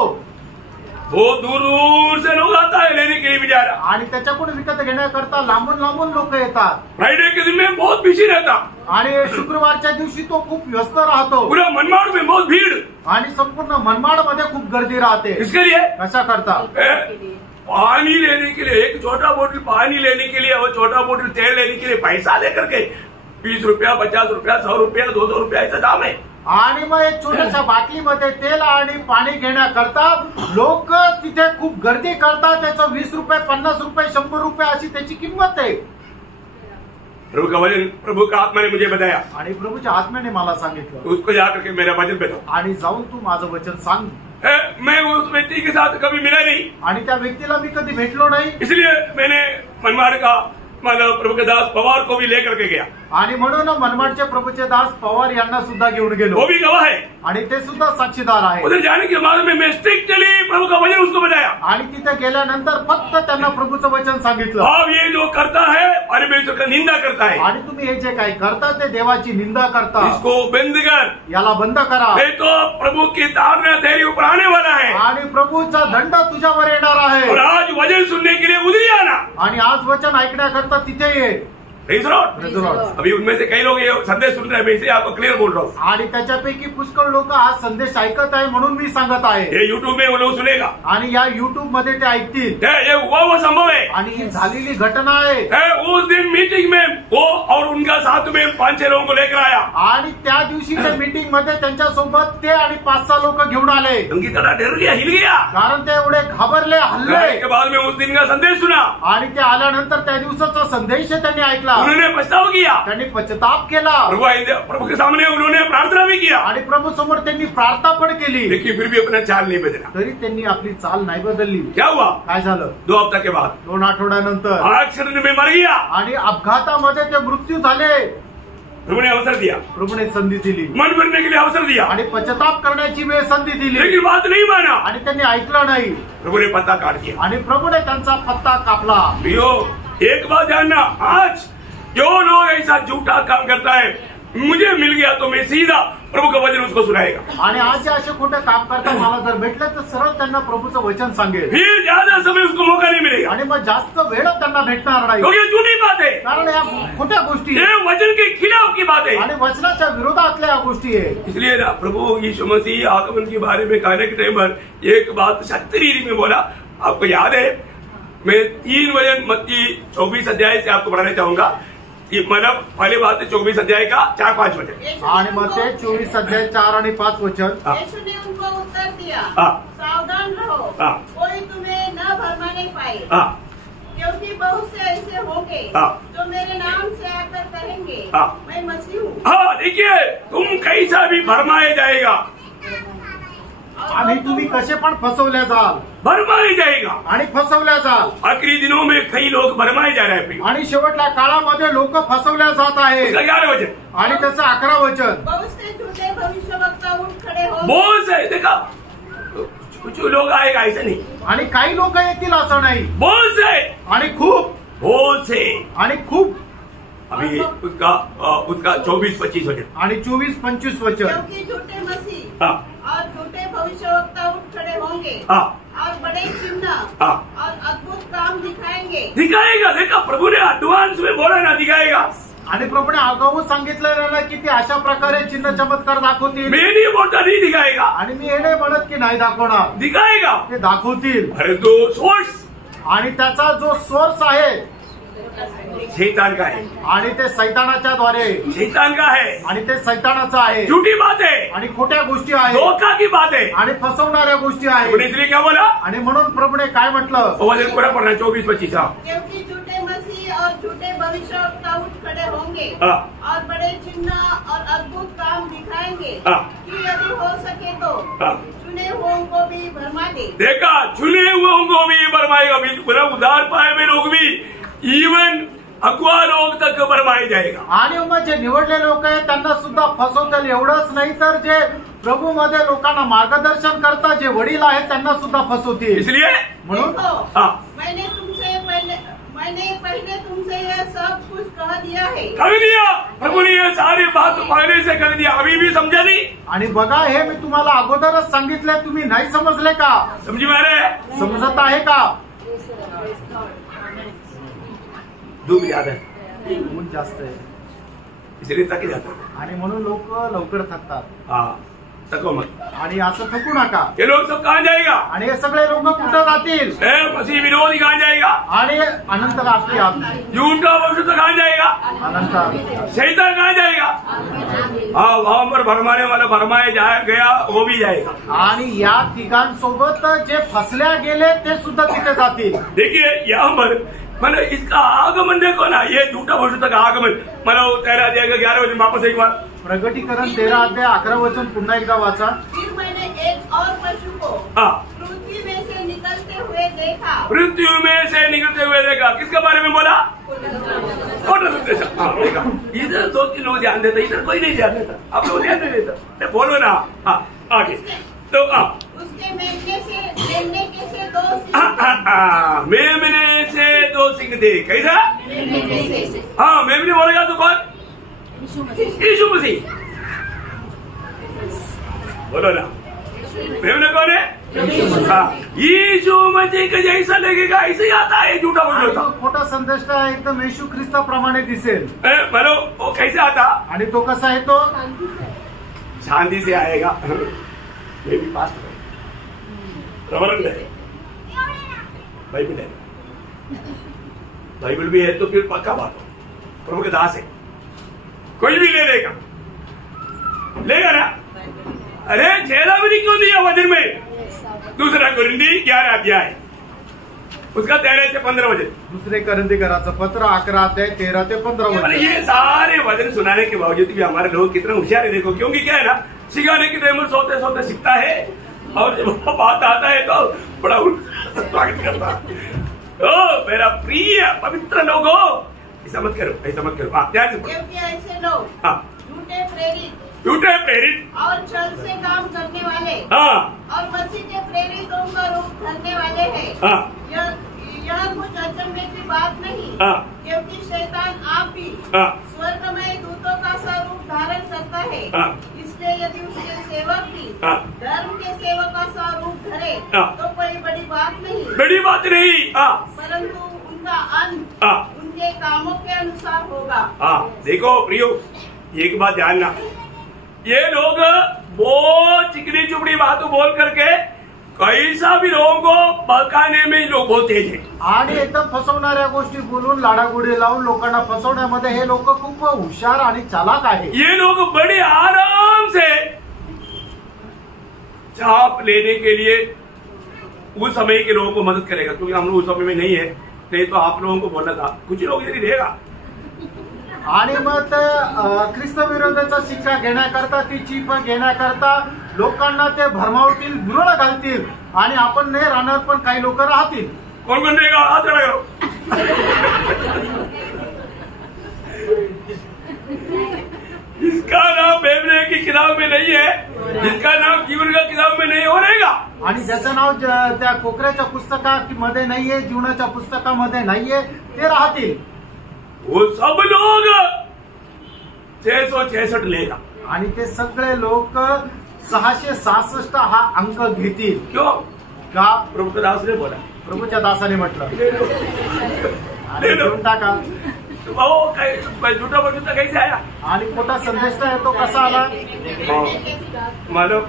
वो दूर दूर से लोग आता है लेने के लिए बेचारा. आणि त्याच्याकडून विकत घेण्याकरता लांबून लांबून लोक येतात. फ्राइडे के दिन में बहुत बिजी रहता. आणि शुक्रवारच्या दिवशी तो खूप व्यस्त राहतो. पूरा मनमाड़ में बहुत भीड़. आणि संपूर्ण मनमाड मध्ये खूप गर्दी राहते. इसके लिए कशा करता? पानी लेने के लिए, एक छोटा बोतल पानी लेने के लिए और छोटा बोतल तेल लेने के लिए पैसा लेकर के 20 रुपया, 50 रुपया, 100 रुपया, 200 रुपया ऐसा दाम है. आणि मग एक छोट्याशा बाटलीमध्ये तेल आणि पाणी घेण्याकरता लोक तिथे खूप गर्दी करतात. त्याचं 20 रुपये, 50 रुपये, 100 रुपये अशी त्याची किंमत आहे. प्रभु का वचन, प्रभु का आत्मा ने मुझे बताया. आणि प्रभूच्या आत्म्याने मला सांगितलं उसको जाकर के मेरा वचन बताओ. आणि जाऊन तू माझं वचन सांग. मैं उस व्यक्ति के साथ कभी मिला नहीं, आणि त्या व्यक्तीला मी कधी भेटलो नाही. इसलिए मैंने मनमाड़ का मतलब प्रभु के दास पवार को भी लेकर के गया. आणि म्हणून मनमाडचे प्रभूचे दास पवार यांना सुद्धा घेऊन गेलो. वो भी गवाह है. आणि ते सुद्धा साक्षीदार आहे. उधर जाने के बाद में मैं स्ट्रिक्टली प्रभु का वचन उसको बताया. आणि तिथे गेल्यानंतर फक्त त्यांना प्रभूचं वचन सांगितलं. अब ये जो करता है परमेश्वर का निंदा करता है. आणि तुम्ही हे जे काही करता ते देवाची निंदा करता. इसको बंद कर, याला बंद करा. नहीं तो प्रभु की ताड़ना तेरे ऊपर आने वाला है. आणि प्रभूचा दंड तुझ्यावर येणार आहे. और आज वचन सुनने के लिए उधर आना. आणि आज वचन ऐकण्याकरता तिथे ये. Praise the Lord. अभी उनमें से कई लोग ये संदेश सुन रहे हैं, मैं इसलिए आपको क्लियर बोल रहा हूँ. आणि त्याच्यापैकी पुष्कळ लोक आज संदेश ऐकत आहे म्हणून मी सांगत आहे. ये यूट्यूब में वो लोग सुनेगा. आणि या युट्यूब मध्ये ते ऐकतील. ये हुआ वो संभव है. आणि ही झालेली घटना आहे. उस दिन मीटिंग में वो और उनका साथ में 5-6 लोगों को लेकर आया. आणि त्या दिवशी त्या मीटिंग मध्ये त्यांच्यासोबत ते आणि 5-6 लोक घेऊन आले. उनकी तरह डर गया, हिल गया. कारण ते एवढे घाबरले, हल्ले. के बाद में उस दिन का संदेश सुना. आणि ते आल्यानंतर त्या दिवसाचा संदेश त्यांनी ऐकला. उन्होंने पछतावा किया. त्यांनी पश्चाताप केला. प्रभु के सामने उन्होंने प्रार्थना भी किया. आणि प्रभु समोर त्यांनी प्रार्थना पण केली. लेकिन फिर भी अपना चाल नहीं बदला. तरी त्यांनी आपली चाल नाही बदलली. क्या हुआ? काय झालं? 2 हफ्ते के बाद, 2 आठवड्यानंतर एक्सीडेंट में मर गया. आणि अपघातामध्ये ते मृत्यू झाले. प्रभु ने अवसर दिया. प्रभूने संधी दिली. मन भरने के लिए अवसर दिया. आणि पश्चाताप करण्याची वेळ संधी दिली. लेकिन बात नहीं माना. आणि त्यांनी ऐकलं नाही. प्रभु ने पत्ता काट दिया. आणि प्रभूने त्यांचा पत्ता कापला. प्रियो, एक बात जानना, आज जो लोग ऐसा झूठा काम करता है, मुझे मिल गया तो मैं सीधा प्रभु का वचन उसको सुनाएगा. आणि आज जे असे खोटे काम करता मला जर भेटलं तर सरळ त्यांना प्रभूचं वचन सांगेल. फिर ज्यादा समय उसको मौका नहीं मिलेगा. आणि मग जास्त वेळ त्यांना भेटणार नाही. क्योंकि झूठी बात है. कारण या खोट्या गोष्टी ये वचन के खिलाफ की बात है. आणि वचनाच्या विरोधातल्या या गोष्टी आहे. इसलिए ना प्रभु यीशु मसीह आगमन के बारे में कहने के टाइम पर एक बात सत्य रीति में बोला. आपको याद है, मैं 3 वचन मत्ती 24 अध्याय से आपको पढ़ाना चाहूंगा. मतलब पहली बात है 24 अध्याय का 4-5 वचन. आणि मग ते 24 अध्याय 4 आणि 5 वचन. यीशु ने उनको उत्तर दिया, हाँ. सावधान रहो, हाँ. कोई तुम्हें न भरमाने पाए. हाँ. क्योंकि बहुत से ऐसे होंगे हाँ. जो मेरे नाम से आकर कहेंगे, हाँ. मैं मसीह हूँ. हाँ, देखिए, तुम कैसा भी भरमाए जाएगा. आणि तुम्ही कसे पण फसवल्या जाल भरमाया जाएगा। आणि फसवल्या जाल आखिरी दिनों में कई लोग भरमाए जा रहे हैं। आणि शेवटच्या काळामध्ये लोक फसवल्या जात आहेत। इसका 11 वचन आणि त्याचं 11 वचन, बहुत से झूठे भविष्यवक्ता उठ खड़े होंगे बहुत से, देखा कुछ लोग आएगा ऐसा नहीं, आणि काही लोक येतील असं नाही, बहुत से, आणि खूप बहुत से। आणि खूप अभी उसका 24-25 वचन आणि 24-25 वचन। क्योंकि झूठे मसीह हाँ और झूठे भविष्यवक्ता उठ खड़े होंगे हाँ और बड़े चिन्ह हाँ और अद्भुत काम दिखाएंगे। दिखाएगा। देखा प्रभु ने एडवांस में बोला ना, दिखाएगा। आणि प्रभूने आगाऊ सांगितलेलं ना की ते अशा प्रकारे चिन्ह चमत्कार दाखवतील। मैं नहीं बोलता नहीं दिखाएगा, आणि मी हे नाही म्हणत की नाही दाखवणार, दिखाएगा। ते दाखवतील। अरे दो सोर्स आणि त्याचा जो सोर्स आहे शैतान का है, आणि ते सैतानाच्या द्वारे, शैतान का है, आणि ते सैतानाचं आहे, झूठी बात है, आणि खोट्या गोष्टी आहेत, धोखा की बात है। आणि फसवणाऱ्या गोष्टी प्रभु ने आहेत। इसलिए क्या बोला, आणि म्हणून प्रभूने काय म्हटलं, वो वचन पूरा पढ़ना 24-25। हाँ क्योंकि झूठे मसीह और झूठे भविष्यवक्ता उठ खड़े होंगे हाँ और बड़े चिन्ह और अद्भुत काम दिखाएंगे हाँ। कि यदि हो सके तो हाँ। चुने हुओं को भी भरमा दे। देखा, चुने हुए को भी भरमाएगा, पूरा उधार पाए हुए लोग भी, इवन अगुआ लोग तक भरमाए जाएगा। आणि मग जे निवडले लोक आहेत त्यांना सुद्धा फसवतील। एवढंच नाही तर जे प्रभू मध्ये लोकांना मार्गदर्शन करतात, जे वडील आहेत त्यांना सुद्धा फसवतील। इसलिए म्हणून देखो, हाँ मैंने पहले तुमसे यह सब कुछ कह दिया है। कर दिया प्रभु ने, ये सारी बात पहले से कर दिया, अभी भी समझा नहीं। आणि बघा, हे मी तुम्हाला अगोदरच सांगितलंय, तुम्ही नाही समजले का? समझी मारे, समजत आहे का? धूप ज्यादा है ऊन जास्त आहे इसलिए थक जाता है। आणि म्हणून लोक लवकर थकतात। हाँ थको मत। आणि असं थकू नका। ये लोग सब कहाँ जाएगा, आणि हे सगळे लोक कुठं जातील? मसीह विरोधी कहाँ जाएगा, आणि अनंत राष्ट्री झूठा भविष्य कहाँ जाएगा, अनंत शैतान कहाँ जाएगा। हाँ वहां पर भरमाने वाला भरमाए गया वो भी जाएगा। आणि या तिघांसोबत जे फसल्या गेले ते सुद्धा तिथे जातील। देखिए यहाँ पर मतलब इसका आगमन देखो ना, ये झूठा भविष्य का आगमन, मतलब 13 जाएगा 11 वचन वापस एक बार। प्रगटीकरण 13-11 वचन पुन्हा एकदा वाचा। फिर मैंने एक और पशु को हाँ पृथ्वी में से निकलते हुए देखा। मृत्यु में से निकलते हुए देखा, किसके बारे में बोला, कोटा संदेश। हाँ देखा, इधर 2-3 लोग ध्यान देते, इधर कोई नहीं ध्यान देता, आप लोग ध्यान नहीं देता। बोलो ना, हाँ आगे तो उसके मेमने के से 2 मेमने से 2 सिंह थे। कैसा, हाँ मेमने बोलेगा तो कौन, यीशु मसीह। बोलो ना, मेमने कौन है, हाँ यीशु मसीह का जैसा लगेगा ऐसे ही आता है झूठा आणि भविष्य। तो खोटा संदेश एकदम येशू ख्रिस्ताप्रमाणे दिसेल। बोलो वो कैसे आता, आणि तो कसा येतो, शांति से आएगा। मैं भी पास रवरंड है, बाइबल है, बाइबल भी है तो फिर पक्का बात हो, प्रभु के दास है, कोई भी ले लेगा, लेगा ना। अरे 6 विधि क्यों दिया वचन में, 2 कोरिन्थी 11 अध्याय उसका 13 से 15 वचन। 2 कोरिन्थीकराचं पत्र 11 अध्याय 13 ते 15 अरे वचन। ये सारे वचन सुनाने के बावजूद भी हमारे लोग कितना होशियार है देखो, क्योंकि क्या है ना, सिखाने की टाइम सोते सोते सीखता है, और जब बात आता है तो बड़ा स्वागत करता है। ओ मेरा प्रिय पवित्र लोगो, ऐसा मत करो, ऐसा मत करो। हाँ ध्यान से, क्योंकि ऐसे लोग हाँ झूठे प्रेरित और छल से काम करने वाले हाँ और मसीह के प्रेरितों का रूप धरने वाले हैं। हाँ यह कुछ अचंभे की बात नहीं, हाँ क्योंकि शैतान आप भी हाँ स्वर्गमय दूतों का स्वरूप धारण करता है। हाँ। इसलिए यदि उसके सेवक भी हाँ। धर्म के सेवक का स्वरूप धरे हाँ। तो कोई बड़ी बात नहीं, बड़ी बात नहीं। हाँ परंतु उनका अंत हाँ उनके कामों के अनुसार होगा। हाँ देखो प्रियो, एक बात जानना, ये लोग बहुत चिकनी चुपड़ी बात बोल करके कैसा भी लोगों को बहकाने में लोग बहुत तेज है, आणि एकदम फसवणाऱ्या गोष्टी बोलून लाडागुडी लावून लोकांना फसवण्यामध्ये हे लोक खूप हुशार आणि चालाक आहे। ये लोग बड़े आराम से छाप लेने के लिए उस समय के लोगों को मदद करेगा, क्योंकि हम लोग उस समय में नहीं है, नहीं तो आप लोगों को बोलना था, कुछ लोग यदि देगा। आणि मग ख्रिस्त विरोधाचा शिक्षा घेण्याकरता, ती चीप घेण्याकरता लोकांना ते भरमावतील, गुरळ घालतील आणि आपण नाही राहणार पण काही लोक राहतील. कौन कौन रहेगा? हाथ खड़ा करो. जिसका नाम बेबने की किताब में नहीं है, जिसका नाम जीवन का किताब में नहीं हो रहेगा. आणि ज्याचं नाव त्या कोकऱ्याच्या पुस्तकामध्ये नाहीये, जीवनाच्या पुस्तकामध्ये नाहीये, ते राहतील. वो सब लोग 666 लेगा. आणि ते सगळे लोक 666 हा अंक घेतील. क्यों? का? प्रभु का दास ने बोला. प्रभूच्या दासाने म्हटलं. आणि लो. घेऊन टाका. झूठा बजूता कैसे आया? आणि खोटा संदेश आहे तो कसा आला? मालूम?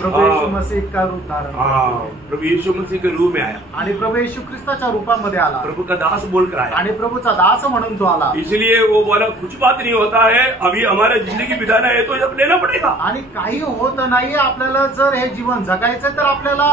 प्रभू येशू मसीह का रूप धारण हाँ, प्रभु यीशु मसीह के रूप में आया. आणि प्रभू येशू ख्रिस्ताच्या रूपामध्ये आला प्रभु का दास बोलकर आया. आणि प्रभूचा दास म्हणून तो आला. इसलिए वो बोला कुछ बात नहीं होता है, अभी हमारा जिंदगी बिताना है तो जब लेना पड़ेगा. आणि काही होत नाहीये. आपल्याला जर हे जीवन जगायचं तर आपल्याला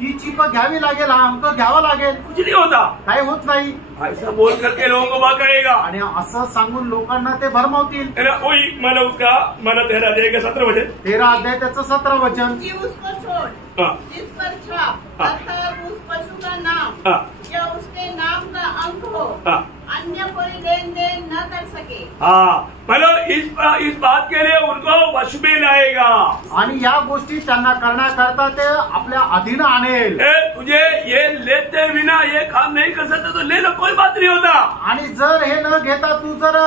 ही चीप घ्यावी लागेल, हा अंक घ्यावा लागेल. कुछ नहीं होता. काही होत नाही. ऐसा बोल करके लोगों को बकाएगा. आणि असं सांगून लोकांना ते भरमावतील. वही मैंने उसका मैंने 13 अध्याय का 17 वचन. 13 अध्याय त्याचं 17 वचन. कि उसको छोड़, हाँ. जिस पर छाप अर्थात उस पशु का नाम हाँ. या उसके नाम का अंक हो, हाँ. अन्य कोई लेन देन न कर सके. हाँ, मतलब इस बात के लिए उनको वश में लाएगा. आणि या गोष्टी त्यांना करण्याकरता ते आपल्या अधीन आणेल. तुझे ये लेते बिना ये काम नहीं कर सकते तो ले लो, कोई बात नहीं होता. आणि जर हे न घेता तू जर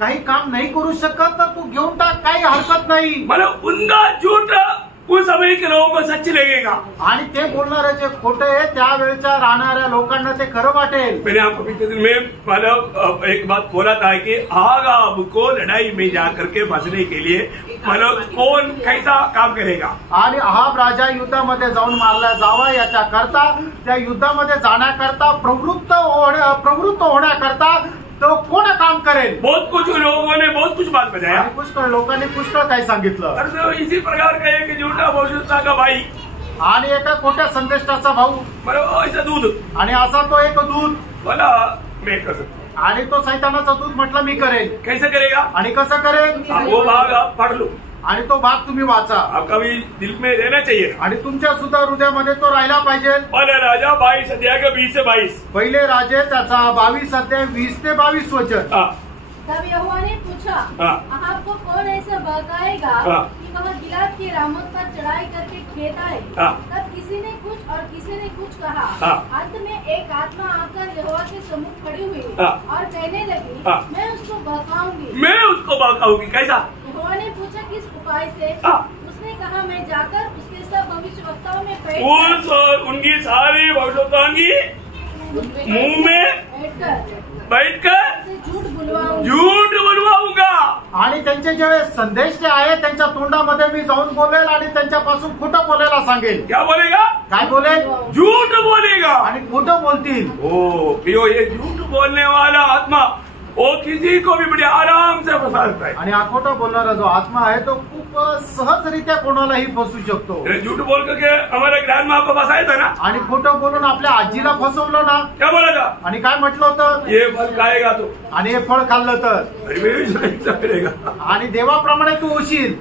काही काम नाही करू शकत तर तू घेऊन टाक, काही हरकत नाही. मतलब उनका झूठ उस समय के लोगों को सच लगेगा. आणि ते बोलणारे जे खोटे आहे त्यावेळच्या राहणाऱ्या लोकांना ते खरं वाटेल. मैंने आपको पिछले दिन में मतलब एक बात बोला था कि आगाब को लड़ाई में जाकर के फंसने के लिए मतलब कौन कैसा काम करेगा. आणि अहाब राजा युद्धामध्ये जाऊन मारला जावा याच्या करता, त्या युद्धामध्ये जाण्याकरता प्रवृत्त होण्याकरता तो कोण काम करेल. बहुत कुछ लोगों ने बहुत कुछ बात बताया. आणि पुष्कळ लोकांनी पुष्कळ काही सांगितलं. और इसी प्रकार का एक झूठा भविष्यता का भाई आणि एका खोट्या संदेष्टाचा भाऊ मतलब ऐसा दूध आणि असा तो एक दूत बोला मैं कर सकता. आणि तो सैतानाचा दूत म्हटलं मी करेन. कैसे करेगा? आणि कसं करेन? वो भाग आप पढ़ लो. आणि तो भाग तुम्ही वाचा. आपका भी दिल में रहना चाहिए. आणि तुमच्या सुद्धा हृदयामध्ये तो राहिला पाहिजे. पहला राजा 22 अध्याय का 20 से 22. पहिले राजे त्याचा 22 अध्याय 20 ते 22 वचन. तब यहोवा ने पूछा, अहाब को कौन ऐसा बहकाएगा कि वह गिलाद के रामोत पर चढ़ाई करके खेत आए? तब किसी ने कुछ और किसी ने कुछ कहा. अंत में एक आत्मा आकर यहोवा के सम्मुख खड़ी हुई और कहने लगी, मैं उसको बहकाऊंगी. मैं उसको बहकाऊंगी. कैसा? यहोवा ने पूछा, किस उपाय से? उसने कहा, मैं जाकर उसके सब भविष्यवक्ताओं में बैठ उनकी सारी भविष्यवक्ताओं की मुंह में बैठकर झूठ बुलवाऊंगा. आणि त्यांचे जे संदेश जे आहे त्यांच्या तोंडामध्ये मी जाऊन बोलेल आणि त्यांच्यापासून खोटं बोलायला सांगेल. क्या बोलेगा? काय बोलेल? झूठ बोलेगा. आणि खोटं बोलतील. ओ प्रियो, ये झूठ बोलने वाला आत्मा वो किसी को भी बड़े आराम से फंसा सकता है. आणि हा खोटं बोलणारा जो आत्मा आहे तो खूप सहजरित्या कोणालाही फसू शकतो. झूठ बोल करके हमारे ग्रैंड माँ को फंसाया था ना. आणि खोटं बोलून आपल्या आजीला फसवलं ना. क्या बोला था? आणि काय म्हटलं होतं? ये फल खाएगा तो. आणि हे फळ खाल्लं तर आणि देवाप्रमाणे तू होशील.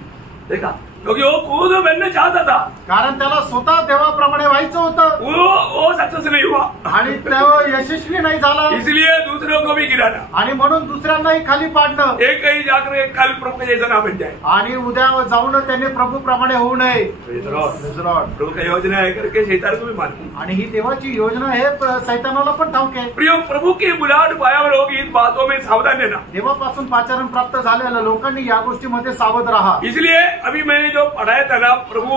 देखा, क्योंकि वो खुद बनना चाहता था. कारण त्याला स्वतः देवाप्रमाणे व्हायचं होतं. वो सक्सेस नहीं हुआ आणि तो यशस्वी नाही झाला. इसलिए दूसरों को भी गिराना आणि म्हणून दुसऱ्यांनाही खाली पाडणं. एक कहीं जाकर कल प्रभु के जैसा ना बन जाए. आणि उद्या जाऊन त्यांनी प्रभूप्रमाणे होऊ नये. प्रभु का योजना है करके शैतान को भी मारती. आणि ही देवाची योजना आहे, सैतानाला पण ठाऊक आहे. प्रिय, प्रभु की बुलाहट पाया हुआ लोग इन बातों में सावधान रहना. देवापासून पाचारण प्राप्त झालेल्या लोकांनी या गोष्टीमध्ये सावध राहा. इसलिए अभी मैंने जो पढ़ाया था ना, प्रभु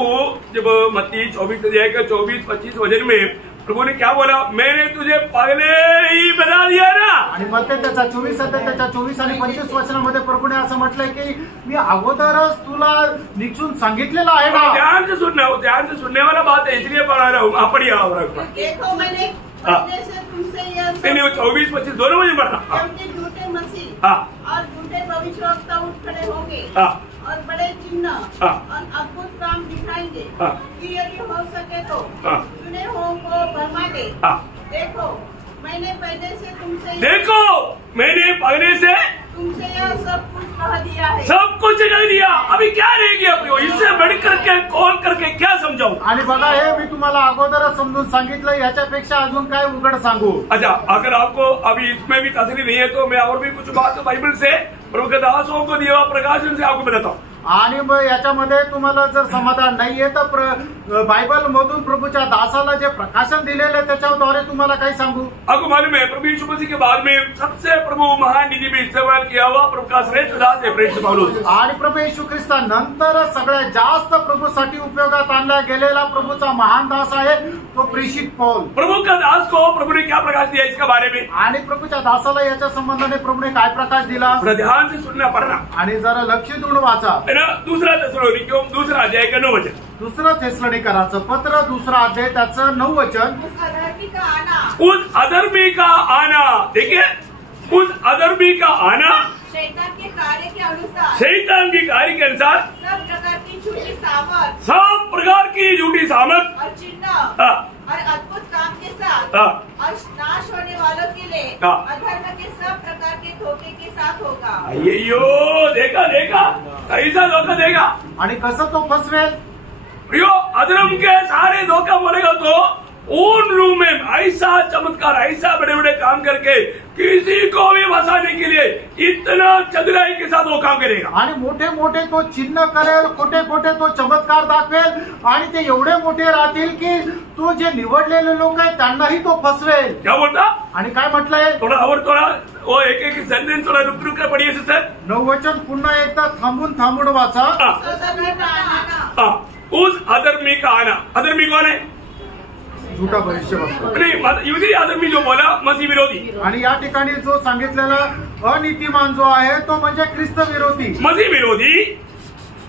जब मत्ती 24 अध्याय का 24-25 वचन में प्रभु ने क्या बोला, मैंने तुझे पहले ही बता दिया ना. आणि मत्ती त्याचा 24 अध्याय त्याच्या 24 आणि 25 वचनामध्ये प्रभूने असं म्हटलंय की मी अगोदरच तुला निश्चून सांगितलेलं आहे ना. ध्यान से सुनने वाला बात है, इसलिए पढ़ा रहा हूँ. आप पढ़िए. देखो, मैंने पहले से तुमसे यह 24-25 दोनों में पढ़ना. क्योंकि झूठे मसीह और झूठे भविष्यवक्ता उठ खड़े होंगे और बड़े चिन्ह और अद्भुत काम दिखाएंगे कि यदि हो सके तो चुने हुओं को भरमा दे. देखो, मैंने पहले से तुमसे तुमसे यह सब कुछ कह दिया है. सब कुछ कह दिया. अभी क्या रह गया? इससे बढ़कर के कौन आणि बघा, हे मी तुम्हाला अगोदरच समजून सांगितलं, याच्यापेक्षा अजून काय उघड सांगू? अच्छा, अगर आपको अभी इसमें भी तसली नहीं है तो मैं और भी कुछ बात बाइबल से प्रभु के दासों को दिया प्रकाशन से आपको बताता हूँ। आणि मग याच्यामध्ये तुम्हाला जर समाधान नाहीये तर बायबल मधून प्रभूच्या दासाला जे प्रकाशन दिलेलं आहे त्याच्याद्वारे तुम्हाला काय सांगू? आपको मालूम है प्रभु यीशु मसीह के बाद में सबसे प्रभु महान निधि में इस्तेमाल किया हुआ प्रभु का श्रेष्ठ दास है प्रेरित पौलुस। आणि प्रभू येशू ख्रिस्तानंतर सगळ्यात जास्त प्रभूसाठी उपयोगात आणला गेलेला प्रभूचा महान दास आहे तो प्रेषित पौल। प्रभु का दास को प्रभु ने क्या प्रकाश दिया इसके बारे में? आणि प्रभूच्या दासाला याच्या संबंधाने प्रभूने काय प्रकाश दिला? थोड़ा ध्यान से सुनना पड़ना आणि जरा लक्ष देऊन वाचा। है ना। दूसरा थिस्सलुनीकियों दूसरा अध्याय का 9 वचन, दुसरं थिस्सलुनीकराचं पत्र 2 अध्याय त्याचं 9 वचन। उस अधर्मी का आना, उस अधर्मी का आना, देखिए उस अधर्मी का आना शैतान के कार्य के अनुसार, शैतान की कार्य के अनुसार, सब प्रकार की झूठी सामर्थ सब प्रकार की झूठी सामर्थ और चिन्ह हाँ, और अद्भुत काम के साथ हाँ, और नाश होने वालों के लिए हाँ। अधर्म के सब प्रकार के धोखे के साथ होगा। अय्यो देखा देखा कैसा धोखा देगा। आणि कसं तो फसवेल? प्रियो, अधर्म के सारे धोखा बोलेगा तो उन रूम में ऐसा चमत्कार, ऐसा बड़े बड़े काम करके किसी को भी फंसाने के लिए इतना चतुराई के साथ वो काम करेगा। आणि मोठे मोठे तो चिन्ह करेल, खोटे खोटे तो चमत्कार दाखवेल आणि ते एवढे मोठे राहतील की तो जे निवडलेले लोक आहेत त्यांनाही तो फसवेल। क्या बोलता? आणि काय म्हटलंय? थोड़ा और थोड़ा वो एक एक सेंटेंस थोड़ा रुक रुक कर पढ़िए सिस्टर। 9 वचन पुन्हा एकदा थांबून वाचा। हाँ, उस अधर्मी का आना, हाँ, उस अधर्मी का आना। अधर्मी कौन है? झूठा भविष्यवक्ता। नहीं, युदी अधर्मी जो बोला मसीह विरोधी। आणि या ठिकाणी जो सांगितलेला अनीतिमान जो आहे तो म्हणजे ख्रिस्त विरोधी। मसीह विरोधी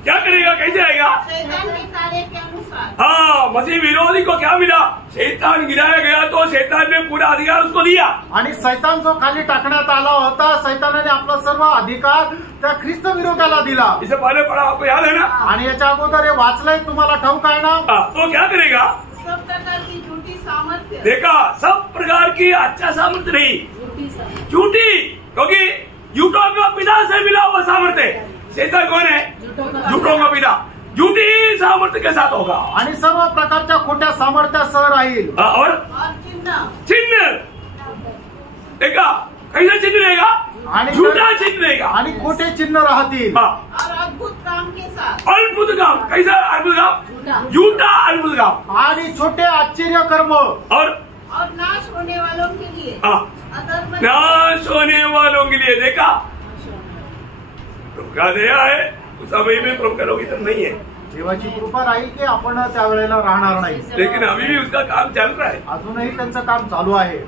क्या करेगा, कैसे आएगा? शैतान के कार्य के अनुसार। हाँ, मसीह विरोधी को क्या मिला? शैतान गिराया गया तो शैतान ने पूरा अधिकार उसको दिया। आणि सैतान जो खाली टाकण्यात आला होता, सैतानाने आपला सर्व अधिकार त्या ख्रिस्त विरोधाला दिला। इसे पहले पढ़ा, आपको याद है ना? आणि याच्या अगोदर हे वाचलंय, तुम्हाला ठाऊक आहे ना? हाँ, तो क्या करेगा? सब प्रकार की झूठी सामर्थ्य, देखा, सब प्रकार की अच्छा सामर्थ्य नहीं, झूठी सामर्थ। झूठी, क्योंकि झूठों का पिता से मिला हुआ सामर्थ्य। शैतान कौन है? झूठों का पिता। झूठी सामर्थ्य के साथ होगा आणि सर्व प्रकारच्या खोट्या सामर्थ्यासह राहील। और चिन्ह चिन्ह, देखा कैसे चिन्ह रहेगा? आणि झूठा चिन्ह रहेगा आणि खोटे चिन्ह राहतील। हाँ, और अद्भुत काम के साथ, अद्भुत काम। कैसा अद्भुत काम? झूठा अद्भुत काम। आणि छोटे आश्चर्य कर्म और नाश होने वालों के लिए हाँ, अधर्म, नाश होने वालों के लिए। देखा, प्रभु का दया है, उस समय में प्रभु का लोग इधर नहीं है, देवाची कृपा राहील की आपण त्यावेळेला राहणार नाही। लेकिन अभी भी उसका काम चल रहा है। अजूनही त्यांचं काम चालू आहे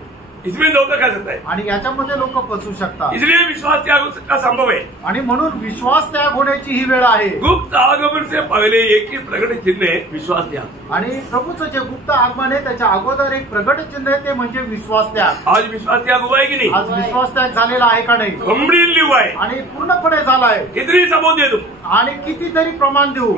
इसमें धोखा कर सकता है, आणि याच्यामध्ये लोक फसू शकतात। इसलिए विश्वास त्याग का संभव है। आणि म्हणून विश्वास त्याग होण्याची ही वेळ आहे। गुप्त आगमन से पहले एक ही प्रकट चिन्ह है, विश्वास त्याग। आणि प्रभूचं जे गुप्त आगमन आहे त्याच्या अगोदर एक प्रगट चिन्ह आहे, ते म्हणजे विश्वास त्याग। आज विश्वास त्याग हुआ है कि नहीं? आज विश्वास त्याग झालेला आहे का नाही? कंप्लीटली हुआ है। आणि पूर्णपणे झालाय। कितनी सबूत दे दूं? आणि कितीतरी प्रमाण देऊ,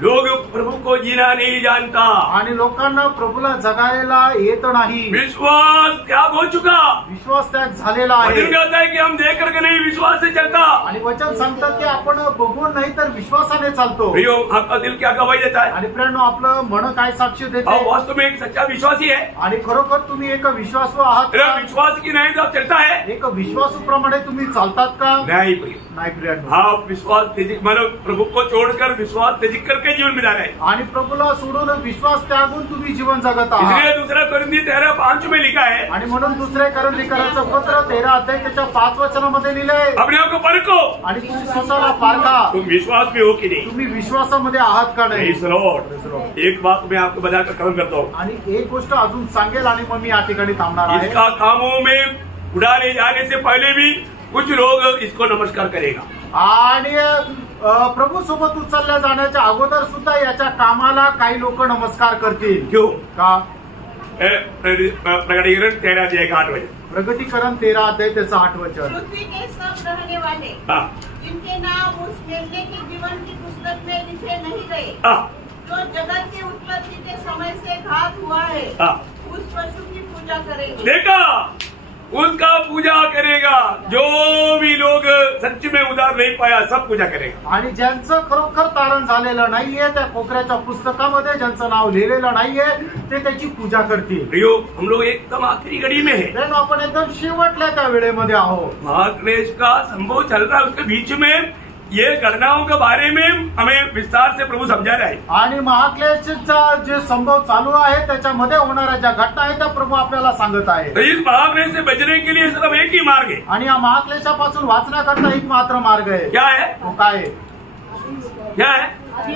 लोग प्रभु को जीना नहीं जानता, आणि लोकांना प्रभूला जगायला येत नाही। विश्वास त्याग हो चुका। विश्वास त्याग झालेला आहे। वचन कहता है कि हम देख करके नहीं, विश्वास से चलता। आणि वचन सांगतात की आपण बघून नाही तर विश्वासाने चालतो। प्रियो, आपका दिल क्या गवाही देता है? आणि प्रेरणा आपलं मन काय साक्ष आप देते? वास्तव में एक सच्चा विश्वासी है? आणि खरोखर तुम्ही एक विश्वासू आहात तेरा का? विश्वास की नहीं तो चलता है? एक विश्वासूप्रमाणे तुम्ही चालतात का? नहीं प्रियो, नाही प्रियांनो। आप विश्वास त्यजिक, मानो प्रभु को छोड़कर विश्वास त्यजिक करके जीवन बिता रहे हैं। आणि प्रभूला सोडून विश्वास त्यागून तुम्ही जीवन जगत आहात। इसलिए दूसरा कोरिन्थी 13:5 में लिखा है, आणि म्हणून दुसरे कोरिन्थीकरांचं पत्र 13 अध्याय त्याच्या 5 वचनामध्ये लिहिलंय, अपने आप को परखो, आणि तुम्ही स्वतःला पारखा, तुम विश्वास में हो कि नहीं। तुम्ही विश्वासामध्ये आहात का नाही? Praise the Lord। एक बात मैं आपको बताकर खत्म करता हूँ। आणि एक गोष्ट अजून सांगेल आणि मग मी या ठिकाणी थांबणार आहे। इसका कामों में उड़ाने जाने से पहले भी कुछ लोग इसको नमस्कार करेगा। आणि प्रभू सोबत उचलल्या जाण्याच्या अगोदर सुद्धा याच्या कामाला काही लोक नमस्कार करतील। क्यों? का? प्रकटीकरण 13 अध्याय का 8 वचन। प्रगटीकरण 13 अध्याय त्याचं 8 वचन। पृथ्वी के सब रहने वाले हाँ, जिनके नाम उस मेमने के जीवन की पुस्तक में लिखे नहीं गए, हाँ, जो जगत की उत्पत्ति के समय से घात हुआ है, हाँ। उस पशु की पूजा करेंगे। देखा, उसका पूजा करेगा। जो भी लोग सच में उधार नहीं पाया सब पूजा करेगा। आणि ज्यांचं खरोखर तारण झालं झालेलं नाहीये, त्या कोकऱ्याच्या पुस्तकामध्ये ज्यांचं नाव लिहिलेलं नाहीये ते त्याची पूजा करतील. प्रियो, हम लोग एकदम आखिरी घड़ी में है. कारण आपण एकदम शेवटल्या त्या वेळेमध्ये आहोत. महाक्लेश का संभव चल रहा है, उसके बीच में ये घटनाओं के बारे में हमें विस्तार से प्रभु समझा रहा है. आणि महाक्लेशचा जे संभव चालू आहे त्याच्यामध्ये होणाऱ्या ज्या घटना आहेत त्या प्रभू आपल्याला सांगत आहे. तो इस महाक्लेश से बचने के लिए सिर्फ एक ही मार्ग है. आणि या महाक्लेशापासून वाचण्याकरता एक मात्र मार्ग आहे. क्या है? तो काय आहे? क्या है? आज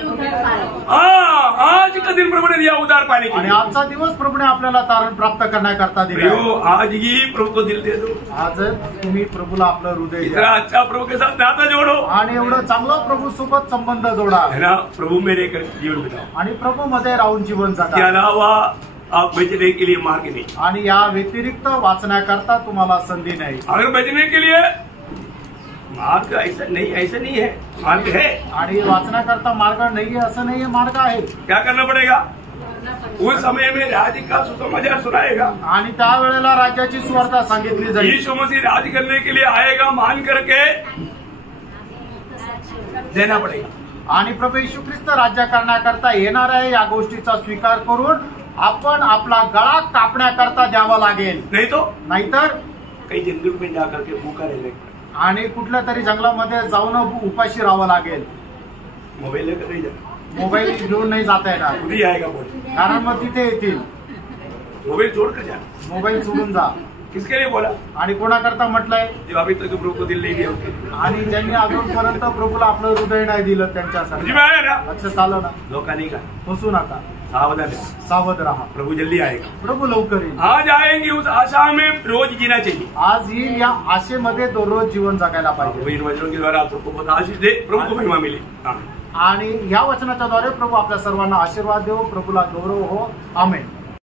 का दिन प्रभु ने दिया उदार पाने के आणि लिए. आजचा दिवस प्रभूने आपल्याला तारण प्राप्त करण्याकरता दिला. प्रियो, आज ही प्रभु को दिल दे दो. आज तुम्ही प्रभूला आपलं हृदय इतना द्या अच्छा प्रभु के साथ नाता जोड़ो, आणि एवढं चांगलं प्रभू सोबत संबंध जोडा है ना. प्रभु मेरे कर जीवन बिताओ. आणि प्रभू मध्ये राहून जीवन इसके जगा. अलावा आप बचने के लिए मार्ग नहीं. आणि या व्यतिरिक्त वाचण्याकरता तुम्हाला संधी नाही. अगर बचने के लिए मार्ग ऐसा नहीं है, मार्ग है. आणि वाचण्याकरता मार्ग नाहीये असं नाहीये, मार्ग आहे. क्या करना पड़ेगा? उस समय में राज्य का सुसमाचार सुनाएगा. आणि त्यावेळेला राज्याची सुवार्ता सांगितली जाईल. यीशु मसीह राज करने के लिए आएगा, मान करके देना पड़ेगा. आणि प्रभू येशू ख्रिस्त राज्य करण्याकरता येणार आहे या गोष्टीचा स्वीकार करून आपण आपला गळा कापण्याकरता द्यावा लागेल. नहीं तो नाहीतर कहीं जंगल में जा करके भूखा रहने का. आणि कुठल्या तरी जंगलामध्ये जाऊन उपाशी राहावं लागेल. मोबाइल लेकर नहीं जाना, मोबाईल घेऊन नाही जाता येणार, खुद ही आएगा बोल. कारण मग तिथे येतील. मोबाइल छोड़कर जाना. मोबाईल सोडून जा. किसके लिए बोला? आणि कोणाकरता म्हटलंय? जो अभी तक प्रभु को दिल नहीं दिया उसके लिए. आणि ज्यांनी अजूनपर्यंत प्रभूला आपलं हृदय नाही दिलं त्यांच्यासाठी. समझ में आया ना? लक्षात आलं ना? धोखा नहीं का, फसू नका, सावधान है. सावध राहा. प्रभु जल्दी आएगा. प्रभू लवकर येईल. आज आएंगे, उस आशा में रोज जीना चाहिए. आज येईल या आशेमध्ये दररोज जीवन जगायला पाहिजे. प्रभु इन वचनों के द्वारा आप सबको बहुत आशीष दे. प्रभु को महिमा मिले. हाँ. आणि या वचनाच्या द्वारे प्रभू आपल्या सर्वांना आशीर्वाद देव. प्रभूला गौरव हो. आमेन.